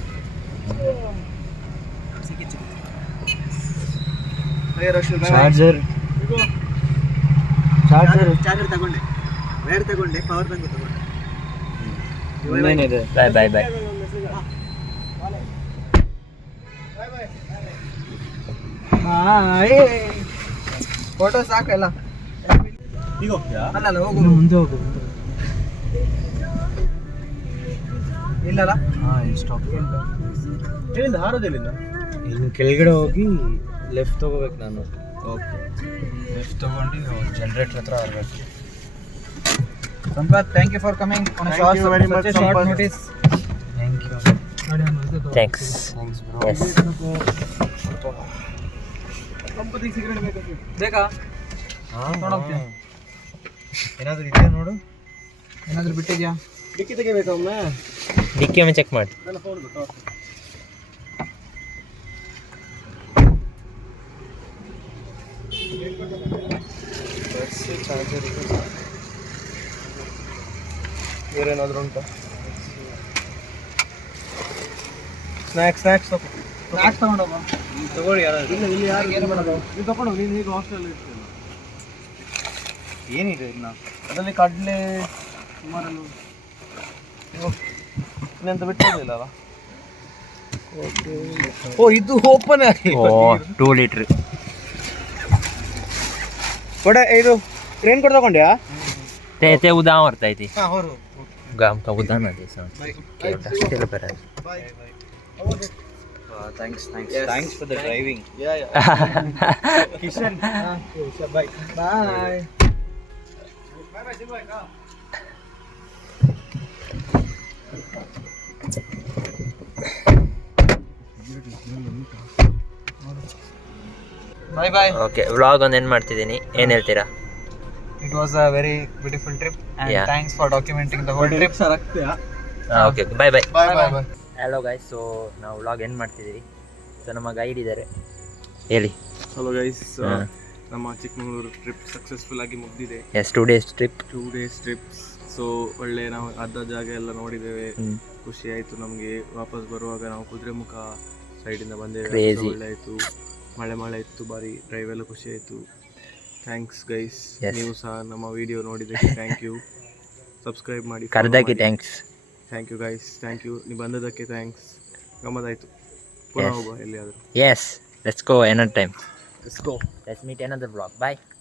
ಚಾರ್ಜರ್ ಚಾರ್ಜರ್ ತಗೊಂಡೆ, ವೈರ್ ತಗೊಂಡೆ, ಪವರ್ ಬ್ಯಾಂಕ್ ತಗೊಂಡೆ. ಇನ್ನೇನಿದೆ? ಬಾಯ್ ಬಾಯ್ ಬಾಯ್. ಫೋಟೋ ಸಾಕಲ್ಲ. ಈಗ ಹೋಗ್ತೀಯಾ? ಅಲ್ಲ ಹೋಗು, ಮುಂದೆ ಹೋಗು. ಇಲ್ಲಲ್ಲ. ಸ್ಟಾಪ್. ಎಲ್ಲಿಂದ ಹಾರೋದೆಲ್ಲಿಂದ? ಇನ್ನು ಕೆಳಗಡೆ ಹೋಗಿ ಲೆಫ್ಟ್ ತಗೋಬೇಕು ನಾನು. ಓಕೆ, ಲೆಫ್ಟ್ ತಗೊಂಡು ಜನರೇಟರ್ ಹತ್ರ ಬರಬೇಕು. Sampath, thank you for coming on Thank you very much, short Sampath. Notice. Thank you. Thanks. Yes. ಸಂಪತ್ತಿಗೆ ಸಿಗರೇಟ್ ಬೇಕಾಗ್ತದೆ. ಬೇಕಾ? ನೋಡೋಕೆ ಏನಾದರೂ ಇದೆಯಾ ನೋಡು. ಏನಾದರೂ ಬಿಟ್ಟಿದ್ಯಾ? ಡಿಕ್ಕಿ ತೆಗಿಬೇಕಾ ಒಮ್ಮೆ? ಡಿಕ್ಕಿ ಒಮ್ಮೆ ಚೆಕ್ ಮಾಡಿ. ನನ್ನ ಫೋನ್ ಗೊತ್ತಾ? ಚಾರ್ಜರ್ ಬೇರೇನಾದರೂ ಉಂಟಾ? ಸ್ನ್ಯಾಕ್ಸ್ ತಗೊಂಡೋಗ. ತಗೊಳ್ಳಿ ಯಾರಾದ್ರು. ಇಲ್ಲ, ಇಲ್ಲಿ ಯಾರು ಏನು ಮಾಡೋದು? ನೀನು ತಗೊಂಡು, ನೀನು ಈಗ ಹಾಸ್ಟೆಲ್ ಇರ್ತೀಯಲ್ಲ. ಏನಿದೆ ಇನ್ನು? ಅದರಲ್ಲಿ ಕಡಲೆ ಸುಮಾರನ್ನು ಇನ್ನೆಂತ ಬಿಟ್ಟಿರಲಿಲ್ಲ ಅಲ್ಲ? ಓ, ಇದು ಓಪನ್ ಆಗಿ. ಓ 2 ಲೀಟ್ರ್. ಕೊಡ, ಇದು ಟ್ರೈನ್ ಕೊಟ್ಟು ತಗೊಂಡ್ಯಾ? ते उदा आवडता इथे ಹಾಂ ಹೊರು. गाम का उदा नदी ಅಷ್ಟೆಲ್ಲ ಬರೋದು. Thanks for the driving. Kishan, bye bye. Bye bye. Okay, vlog ಒಂದು ಎಂಡ್ ಮಾಡ್ತಿದ್ದೀನಿ. ಏನು ಹೇಳ್ತೀರಾ? It was a very beautiful trip and Yeah. thanks for documenting the whole trip. Okay, bye bye. Bye bye. Hello guys, so ನಾವು vlog end ಮಾಡ್ತಿದ್ದೀವಿ. So ನಮ್ಮ guide ಇದ್ದಾರೆ, ಹೇಳಿ. Hello guys, ಹಾ. ನಮ್ಮ ಚಿಕ್ಕಮಗಳೂರು ಟ್ರಿಪ್ ಸಕ್ಸಸ್ಫುಲ್ ಆಗಿ ಮುಗಿದಿದೆ. Yes 2 days trip. 2 days trips. So ಒಳ್ಳೆ ನಾವು ಅರ್ಧ ಜಾಗ ಎಲ್ಲ ನೋಡಿದ್ದೇವೆ. ಹ್ಮ್. ಖುಷಿ ಆಯಿತು ನಮಗೆ. ವಾಪಸ್ ಬರುವಾಗ ನಾವು ಕುದುರೆಮುಖ ಸೈಡಿಂದ ಬಂದೇವೆ. Crazy. ಒಳ್ಳೆ ಆಯಿತು. ಮಳೆ ಇತ್ತು, ಬಾರಿ ಡ್ರೈವ್ ಎಲ್ಲ ಖುಷಿ ಆಯಿತು. Thanks guys. Yes. ನೀವು ಸಹ ನಮ್ಮ ವಿಡಿಯೋ ನೋಡಿದ್ದಕ್ಕೆ ಥ್ಯಾಂಕ್ ಯು. ಸಬ್ಸ್ಕ್ರೈಬ್ ಮಾಡಿ, ಕರ್ದಾಕಿ thanks. Thank you guys, thank you. ನೀವು ಬಂದದಕ್ಕೆ ಥ್ಯಾಂಕ್ಸ್. ಗಮ್ಮತ್ತಾಯಿತು. ಪುನಃ Yes. ಹೋಗುವ ಎಲ್ಲಿಯಾದರೂ. Yes, let's go another time. Let's go. Let's meet another vlog. Bye.